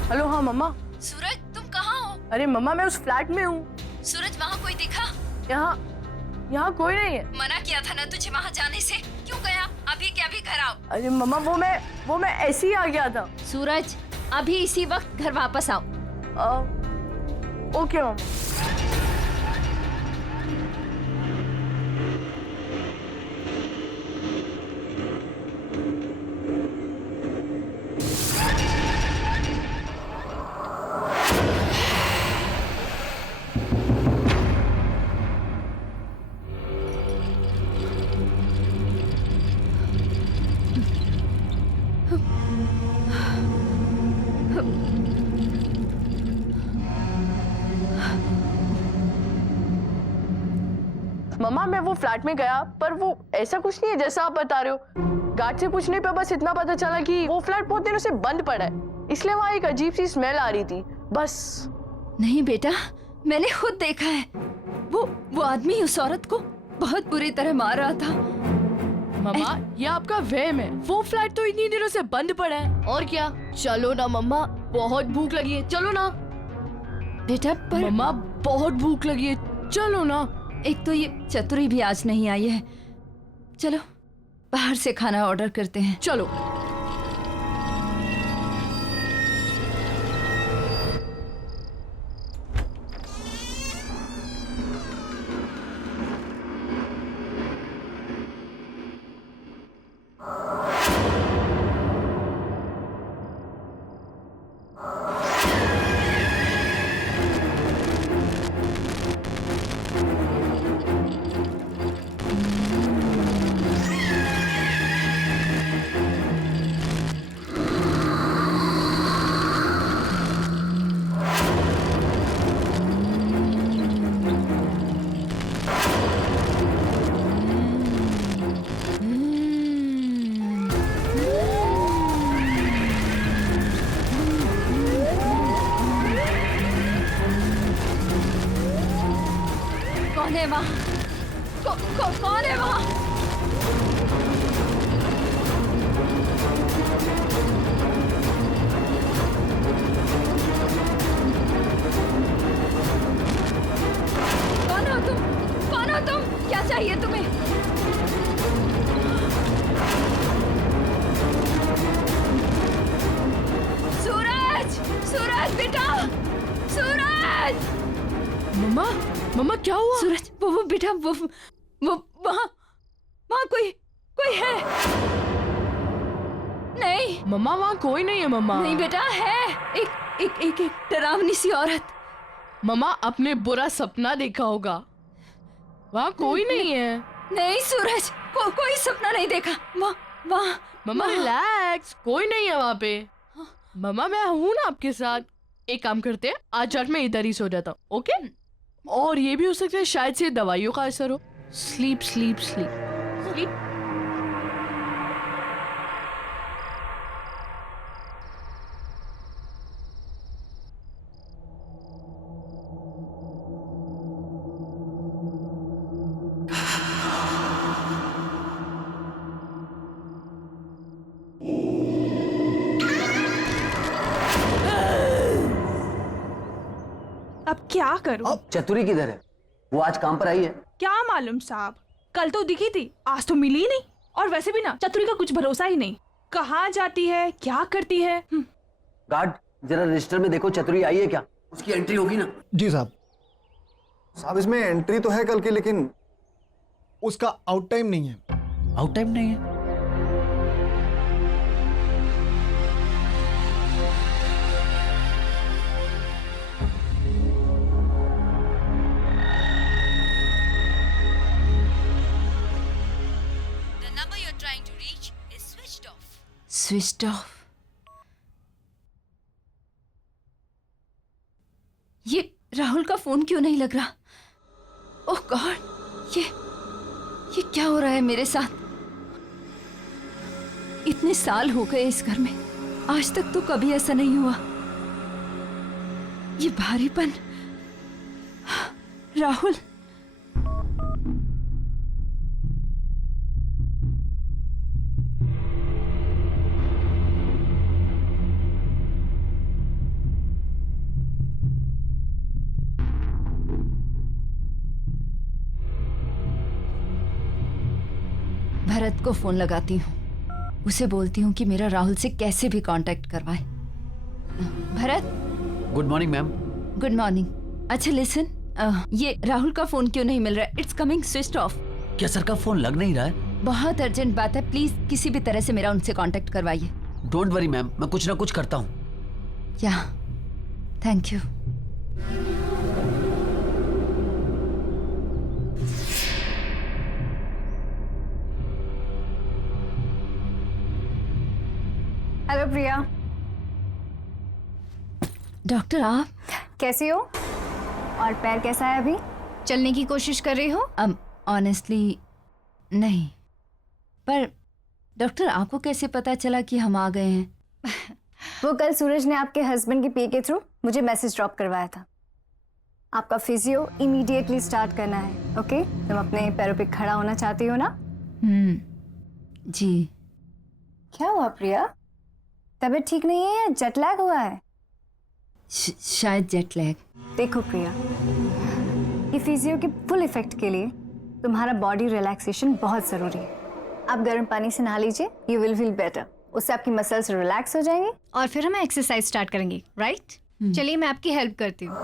हेलो, हाँ मम्मा। सूरज तुम कहाँ हो? अरे मम्मा मैं उस फ्लैट में हूँ। सूरज वहाँ कोई दिखा? यहाँ कोई नहीं है। मना किया था ना तुझे वहाँ जाने से, क्यों गया? अभी के अभी घर आओ। अरे मम्मा वो मैं ऐसे ही आ गया था। सूरज अभी इसी वक्त घर वापस आओ। ओके मम्मा। मम्मा मैं वो फ्लैट में गया, पर वो ऐसा कुछ नहीं है जैसा आप बता रहे हो। गार्ड से पूछने पे बस इतना पता चला कि वो फ्लैट बहुत दिनों से बंद पड़ा है, इसलिए वहाँ एक अजीब सी स्मेल आ रही थी, बस। नहीं बेटा, मैंने खुद देखा है। वो आदमी उस औरत को बहुत बुरी तरह मार रहा था। मम्मा ये आपका वहम है, वो फ्लैट तो इतनी दिनों से बंद पड़ा है। और क्या, चलो ना मम्मा, बहुत भूख लगी है, चलो ना। बेटा पर मम्मा बहुत भूख लगी है, चलो ना। एक तो ये चतुरी भी आज नहीं आई है। चलो बाहर से खाना ऑर्डर करते हैं। चलो। कौन है वहाँ? कौन है वहाँ? कौन हो तुम? कौन हो तुम? क्या चाहिए तुम्हें? सूरज! सूरज बेटा! सूरज! मम्मा क्या हुआ? सूरज वो बेटा वो वहाँ कोई है? नहीं मम्मा वहाँ कोई नहीं है। मम्मा नहीं बेटा, है एक डरावनी सी औरत। मम्मा अपने बुरा सपना देखा होगा, वहाँ कोई नहीं है। नहीं सूरज, कोई सपना नहीं देखा। वहाँ मम्मा रिलैक्स, कोई नहीं है वहाँ पे। मम्मा मैं हूँ ना आपके साथ। एक काम करते हैं, आज रात में इधर ही सो जाता हूँ, ओके? और ये भी हो सकता है शायद से दवाइयों का असर हो। Sleep sleep sleep sleep. अब क्या करूं? अब चतुरी किधर है? वो आज काम पर आई है? क्या मालूम साहब, कल तो दिखी थी, आज तो मिली ही नहीं। और वैसे भी ना चतुरी का कुछ भरोसा ही नहीं, कहाँ जाती है, क्या करती है। गार्ड जरा रजिस्टर में देखो, चतुरी आई है क्या? उसकी एंट्री होगी ना? जी साहब। साहब इसमें एंट्री तो है कल की, लेकिन उसका आउट टाइम नहीं है। आउट टाइम नहीं है? Switched off. ये राहुल का फोन क्यों नहीं लग रहा? ओह गॉड, ये क्या हो रहा है मेरे साथ? इतने साल हो गए इस घर में, आज तक तो कभी ऐसा नहीं हुआ। ये भारीपन, राहुल। भरत को फोन लगाती हूँ, उसे बोलती हूँ कि मेरा राहुल से कैसे भी कांटेक्ट करवाए। Bharat. Good morning ma'am. Good morning. अच्छा लिसन, ये राहुल का फोन क्यों नहीं मिल रहा है? It's coming switched off. क्या सर का फोन लग नहीं रहा है? बहुत अर्जेंट बात है, प्लीज किसी भी तरह से मेरा उनसे कांटेक्ट करवाइए। डोंट वरी मैम, मैं कुछ ना कुछ करता हूँ। या, thank you. Hello Priya. Doctor आप कैसी हो? और पैर कैसा है अभी? चलने की कोशिश कर रही हो? ऑनेस्टली नहीं, पर डॉक्टर आपको कैसे पता चला कि हम आ गए हैं? वो कल सूरज ने आपके हस्बैंड की पी के थ्रू मुझे मैसेज ड्रॉप करवाया था। आपका फिजियो इमीडिएटली स्टार्ट करना है। ओके? तुम अपने पैरों पे खड़ा होना चाहती हो ना? जी। क्या हुआ प्रिया? तबीयत ठीक नहीं है या जेट लैग हुआ है? शायद जेट लैग। देखो प्रिया, ये फिजियो के फुल इफेक्ट के लिए तुम्हारा बॉडी रिलैक्सेशन बहुत जरूरी है। आप गर्म पानी से नहा लीजिए, यू विल फील बेटर। उससे आपकी मसल्स रिलैक्स हो जाएंगी और फिर हम एक्सरसाइज स्टार्ट करेंगे, राइट? चलिए मैं आपकी हेल्प करती हूँ।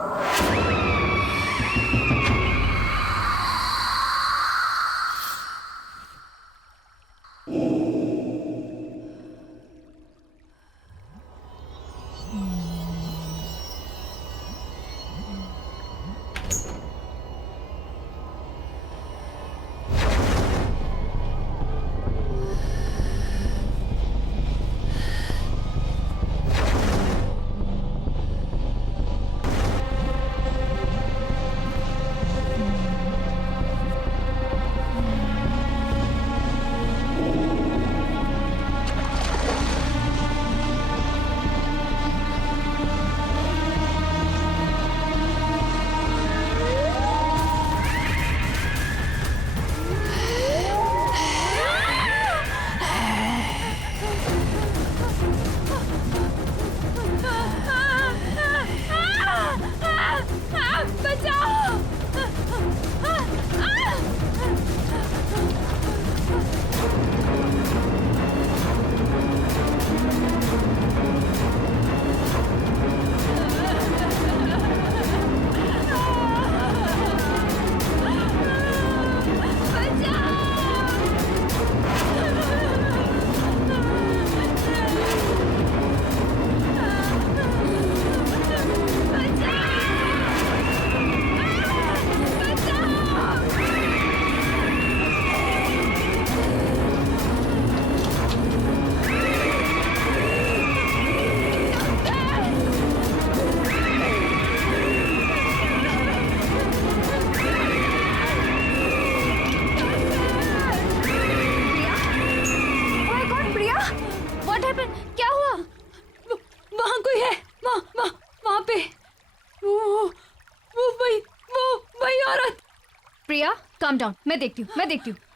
काम डाउन, मैं देखती हूँ,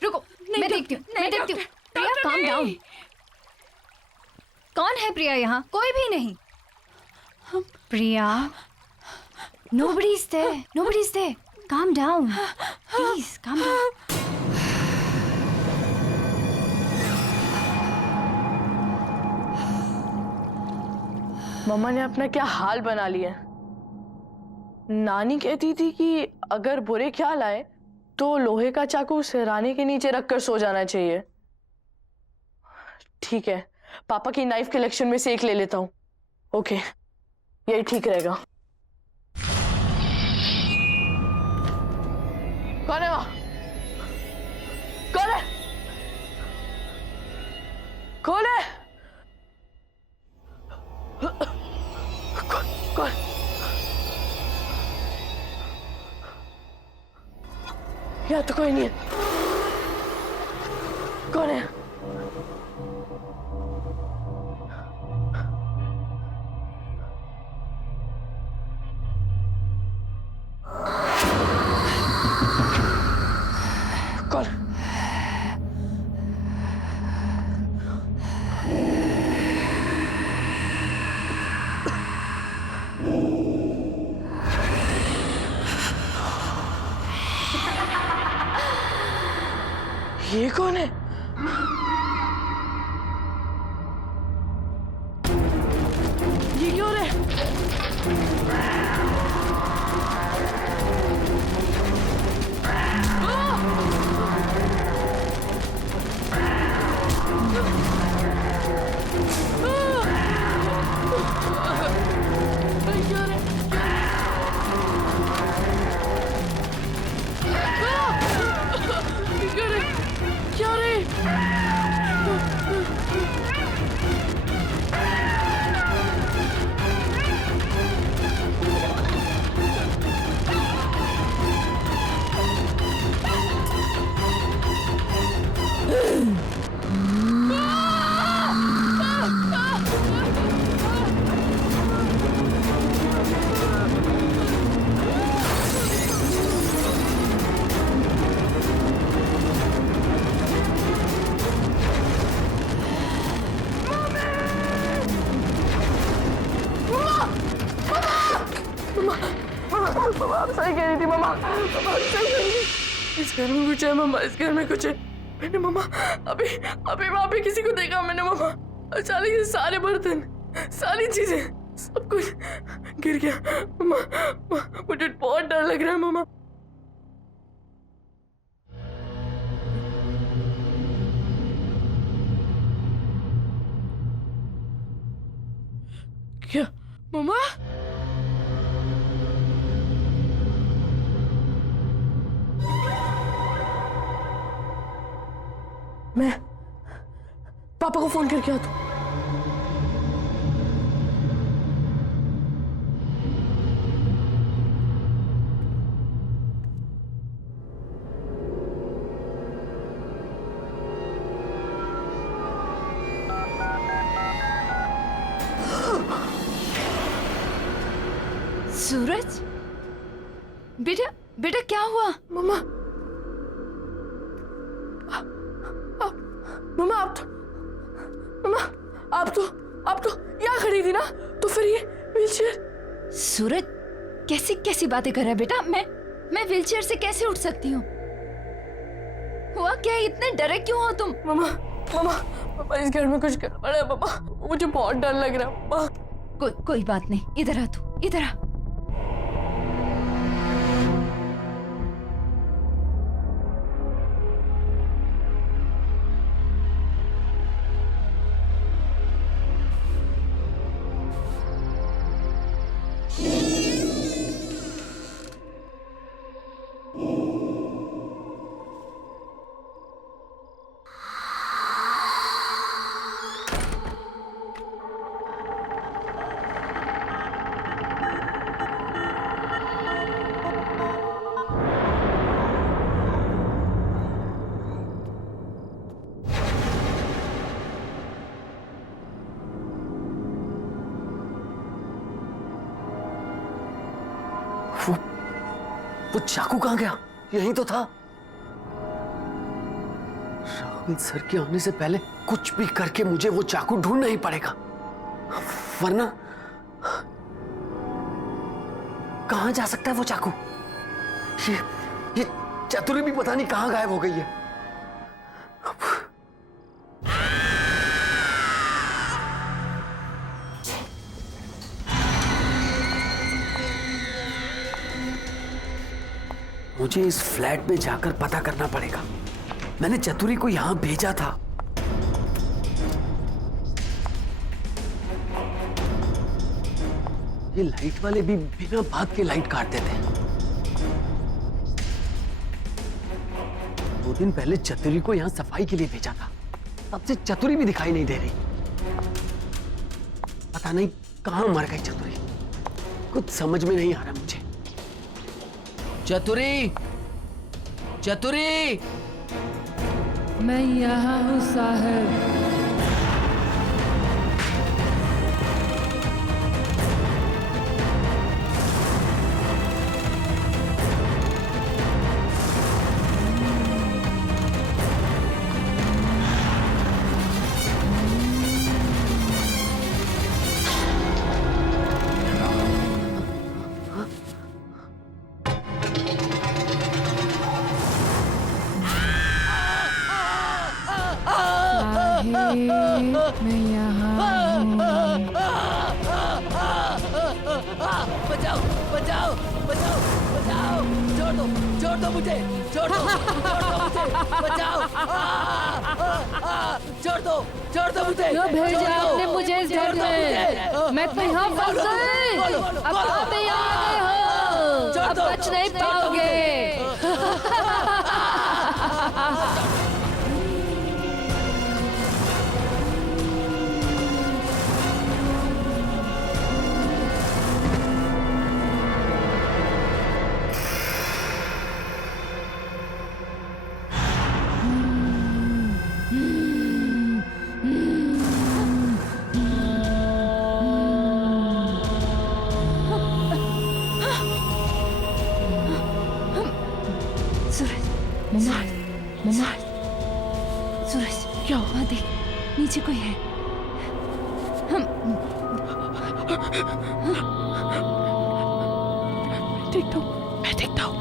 रुको, मैं देखती हूँ। प्रिया काम डाउन। कौन है प्रिया यहाँ? कोई भी नहीं। प्रिया, nobody is there. Calm down, please, calm down. मम्मा ने अपना क्या हाल बना लिया। नानी कहती थी कि अगर बुरे ख्याल आए तो लोहे का चाकू सिरहाने के नीचे रखकर सो जाना चाहिए। ठीक है, पापा की नाइफ कलेक्शन में से एक ले लेता हूँ। ओके, यही ठीक रहेगा। कौन है वहां? कौन है? कौन है? कौन? यहाँ तो कोई नहीं है। कौन है? कौन? ये कौन है? ये क्यों है? क्या रे? मामा आप सही कह रही थी मामा। मामा आप सही कह रही थी। इस घर में कुछ है मामा, इस घर में कुछ है। मैंने मामा अभी अभी वहाँ पे किसी को देखा मैंने मामा। अचानक से सारे बर्तन, सारी चीजें, सब कुछ गिर गया मामा। मुझे बहुत डर लग रहा है मामा। क्या मामा? मैं पापा को फोन करके आता हूँ। सूरज, बेटा बेटा क्या हुआ? मम्मा मम्मा आप तो यहाँ खड़ी थी ना, तो फिर ये व्हीलचेयर। सूरज कैसी कैसी बातें कर रहा है बेटा? मैं व्हीलचेयर से कैसे उठ सकती हूँ? हुआ क्या? इतने डरे क्यों हो तुम? मम्मा इस घर में कुछ गड़बड़ है मम्मा। मुझे बहुत डर लग रहा है मम्मा। कोई बात नहीं, इधर आ तू, इधर आ। वो चाकू कहाँ गया? यहीं तो था। राहुल सर के आने से पहले कुछ भी करके मुझे वो चाकू ढूंढना ही पड़ेगा, वरना कहाँ जा सकता है वो चाकू? ये चतुरी भी पता नहीं कहाँ गायब हो गई है। मुझे इस फ्लैट में जाकर पता करना पड़ेगा। मैंने चतुरी को यहां भेजा था। ये लाइट वाले भी बिना बात के लाइट काट देते हैं। 2 दिन पहले चतुरी को यहां सफाई के लिए भेजा था, तब से चतुरी भी दिखाई नहीं दे रही। पता नहीं कहां मर गई चतुरी, कुछ समझ में नहीं आ रहा मुझे। चतुरी, चतुरी, मैं यहाँ हूँ साहब। मैं यहाँ बचाओ बचाओ बचाओ बचाओ, छोड़ दो मुझे, छोड़ दो मुझे, बचाओ, छोड़ दो मुझे, क्यों भेजा आपने मुझे इस घर में? मैं तो यहाँ फंस गई। अब आप यहाँ आ गए हो, अब बच नहीं पाओगे। मम्मा, सूरज क्या हुआ? देख नीचे कोई है। मैं देखता हूँ।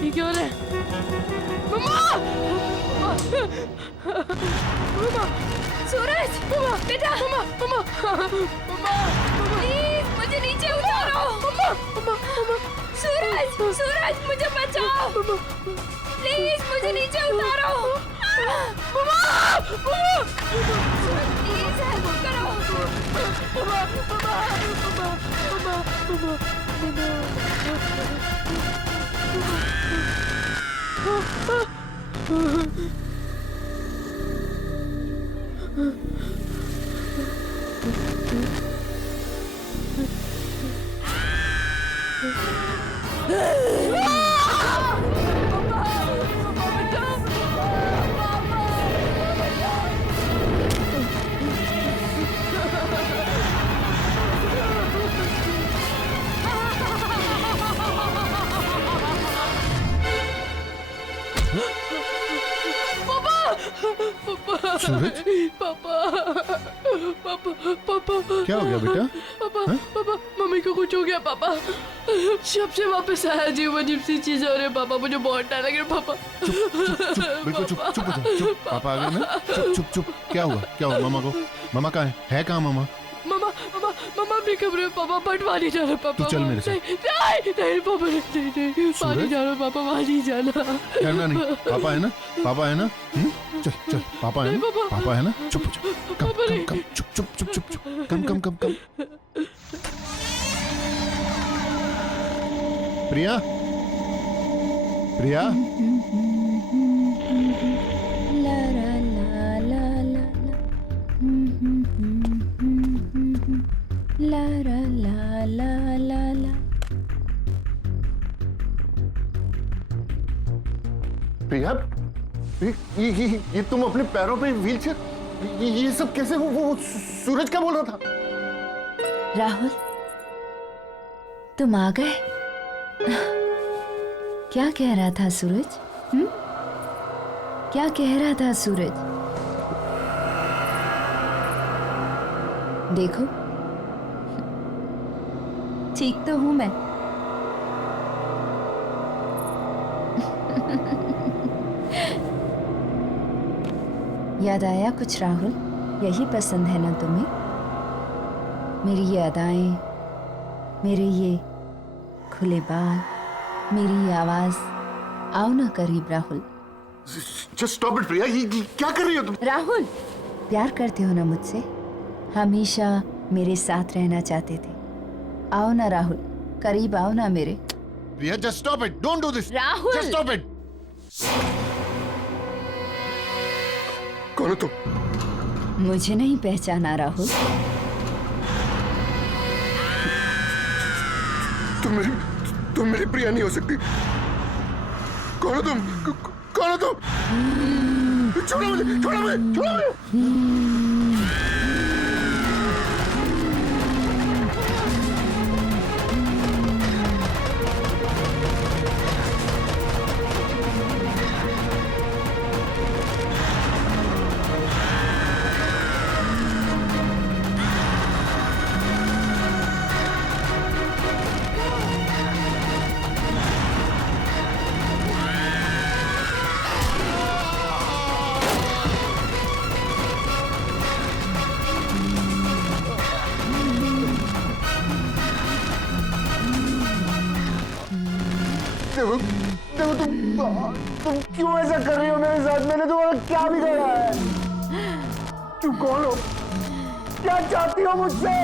ये क्या हो रहा है? मम्मा! मम्मा! सूरज! मम्मा! बेटा! मम्मा! मम्मा! मम्मा! प्लीज मुझे नीचे उतारो! मम्मा! मम्मा! मम्मा! सूरज! सूरज मुझे बचाओ! प्लीज मुझे नीचे उतारो! मम्मा! मम्मा! प्लीज हेल्प करो! मम्मा! मम्मा! मम्मा! मम्मा! मम्मा! सूरज? पापा पापा पापा क्या हो गया बेटा? पापा पापा मम्मी को कुछ हो गया पापा। जब से वापस आया जी वो अजीब सी चीज हो रही है पापा, मुझे बहुत डर लग रहा है पापा। बिल्कुल चुप चुप हो जाओ, चुप। पापा आ गए ना? चुप चुप। क्या हुआ? क्या हुआ? मामा को? मामा कहाँ है कहाँ मामा? मामा मामा मामा भी कमरे में पापा, पटवा नहीं जाना पापा। तू चल मेरे साथ। नहीं नहीं पापा नहीं पानी जाना पापा, वहाँ नहीं जाना। डरना नहीं, पापा है ना? पापा है ना? चल चल, पापा है ना? पापा है ना? चुप हो जाओ, कम कम कम, चुप चुप चुप चुप चुप, कम कम कम कम। प्रिया, प्रिया, ला ला ला ला ला ला ला ला ला ला। प्रिया, ये तुम अपने पैरों पे व्हीलचेयर? ये सब कैसे? वो सूरज क्या बोल रहा था? राहुल, तुम आ गए? क्या कह रहा था सूरज? क्या कह रहा था सूरज? देखो, ठीक तो हूं मैं। याद आया कुछ राहुल? यही पसंद है ना तुम्हें? मेरी ये अदाएं, मेरे ये खुले बाल, मेरी ये आवाज। आओ ना करीब राहुल। Just stop it, प्रिया। ये क्या कर रही हो तुम? राहुल, प्यार करते हो ना मुझसे? हमेशा मेरे साथ रहना चाहते थे। आओ ना राहुल, करीब आओ ना मेरे। प्रिया, just stop it. Don't do this. Rahul! Just stop it. कौन हो तुम? मुझे नहीं पहचाना राहुल? तुम मेरी प्रिया नहीं हो सकती। कौन हो तुम? कौन हो तुम? छोड़ो मुझे, छोड़ो मुझे, छोड़ो मुझे। तुम क्यों ऐसा कर रही हो मेरे साथ? मैंने तुम्हारा क्या बिगाड़ा है? तुम कौन हो? क्या चाहती हो मुझसे?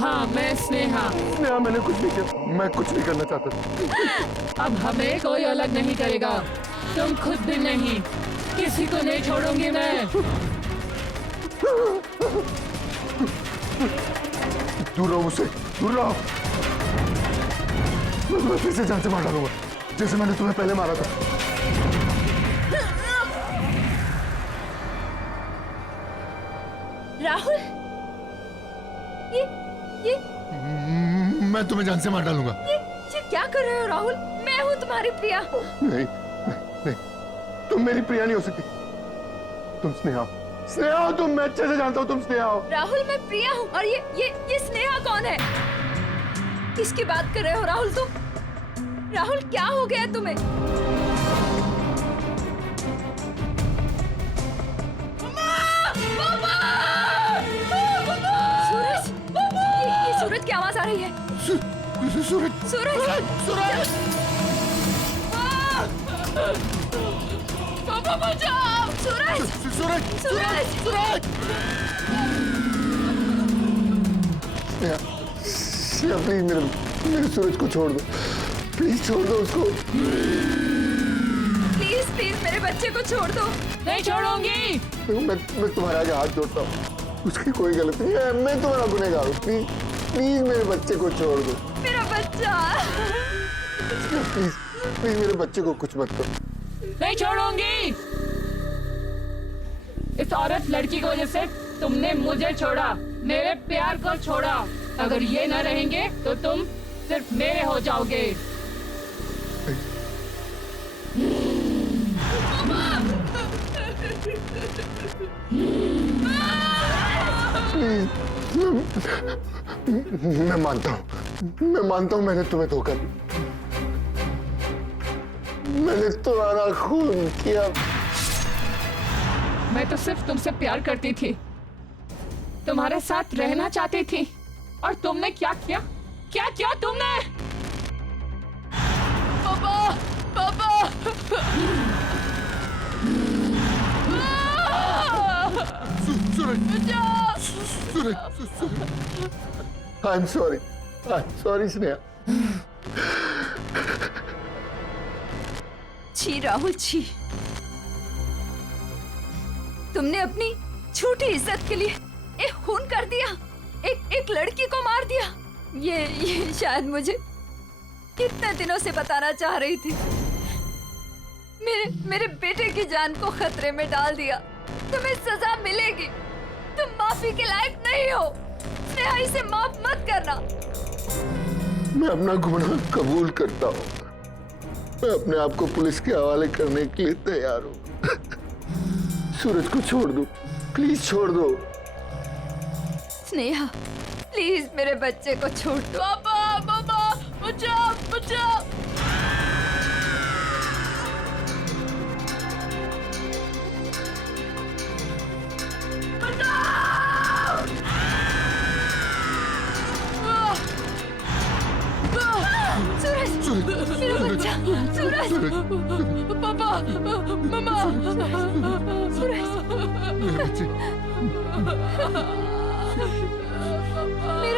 हाँ, मैं स्नेहा। स्नेहा, मैंने कुछ नहीं किया। मैं कुछ नहीं करना चाहता। अब हमें कोई अलग नहीं करेगा। तुम खुद भी नहीं। किसी को नहीं छोड़ूंगी मैं। दूर रहो मुझसे, दूर रहो। मैं फिर से जान से मार डालूंगा, जैसे मैंने तुम्हें पहले मारा था। राहुल, ये मैं तुम्हें जान से मार डालूंगा। ये क्या कर रहे हो राहुल? मैं हूँ तुम्हारी प्रिया। नहीं, तुम मेरी प्रिया नहीं हो सकती। तुम स्नेहा हो। स्नेहा हो तुम। मैं अच्छे से जानता हूँ तुम स्नेहा हो। राहुल, मैं प्रिया हूँ। और ये स्नेहा कौन है? किसकी बात कर रहे हो राहुल तुम? राहुल, क्या हो गया तुम्हें? सूरज, ये सूरज की आवाज आ रही है। सूरज, सूरज, पापा बचाओ! सूरज, सूरज! स्नेहा, प्लीज मेरे सूरज को छोड़ दो। प्लीज छोड़ दो उसको। प्लीज मेरे बच्चे को छोड़ दो। नहीं छोड़ूंगी। मैं तुम्हारे आगे हाथ जोड़ता हूँ। उसकी कोई गलती नहीं है। मैं तुम्हारा गुनहगार हूँ। प्लीज मेरे बच्चे को छोड़ दो। मेरा बच्चा। प्लीज मेरे बच्चे को कुछ मत करो। नहीं छोड़ूंगी। इस औरत लड़की की वजह से तुमने मुझे छोड़ा, मेरे प्यार को छोड़ा। अगर ये न रहेंगे तो तुम सिर्फ मेरे हो जाओगे। मैं मानता हूँ मैंने तुम्हें धोखा दिया। मैंने तुम्हारा खून किया। मैं तो सिर्फ तुमसे प्यार करती थी, तुम्हारे साथ रहना चाहती थी, और तुमने क्या किया? क्या किया तुमने? पापा, पापा! I am sorry Sneha. छी राहुल छी, तुमने अपनी छोटी इज्जत के लिए एक खून कर दिया, एक लड़की को मार दिया। ये शायद मुझे कितने दिनों से बताना चाह रही थी। मेरे बेटे की जान को खतरे में डाल दिया। तुम्हें सजा मिलेगी, तुम माफी के लायक नहीं हो। स्नेहा, इसे माफ मत करना। मैं अपना गुनाह कबूल करता हूँ। मैं अपने आप को पुलिस के हवाले करने के लिए तैयार हूँ। सूरज को छोड़ दो, प्लीज छोड़ दो। स्नेहा, प्लीज मेरे बच्चे को छोड़ दो। पापा, पापा, बचाओ, बचाओ! सूरज, मेरा बच्चा, सूरज, पापा, मम्मा, सूरज, मेरे बच्चे। मेरा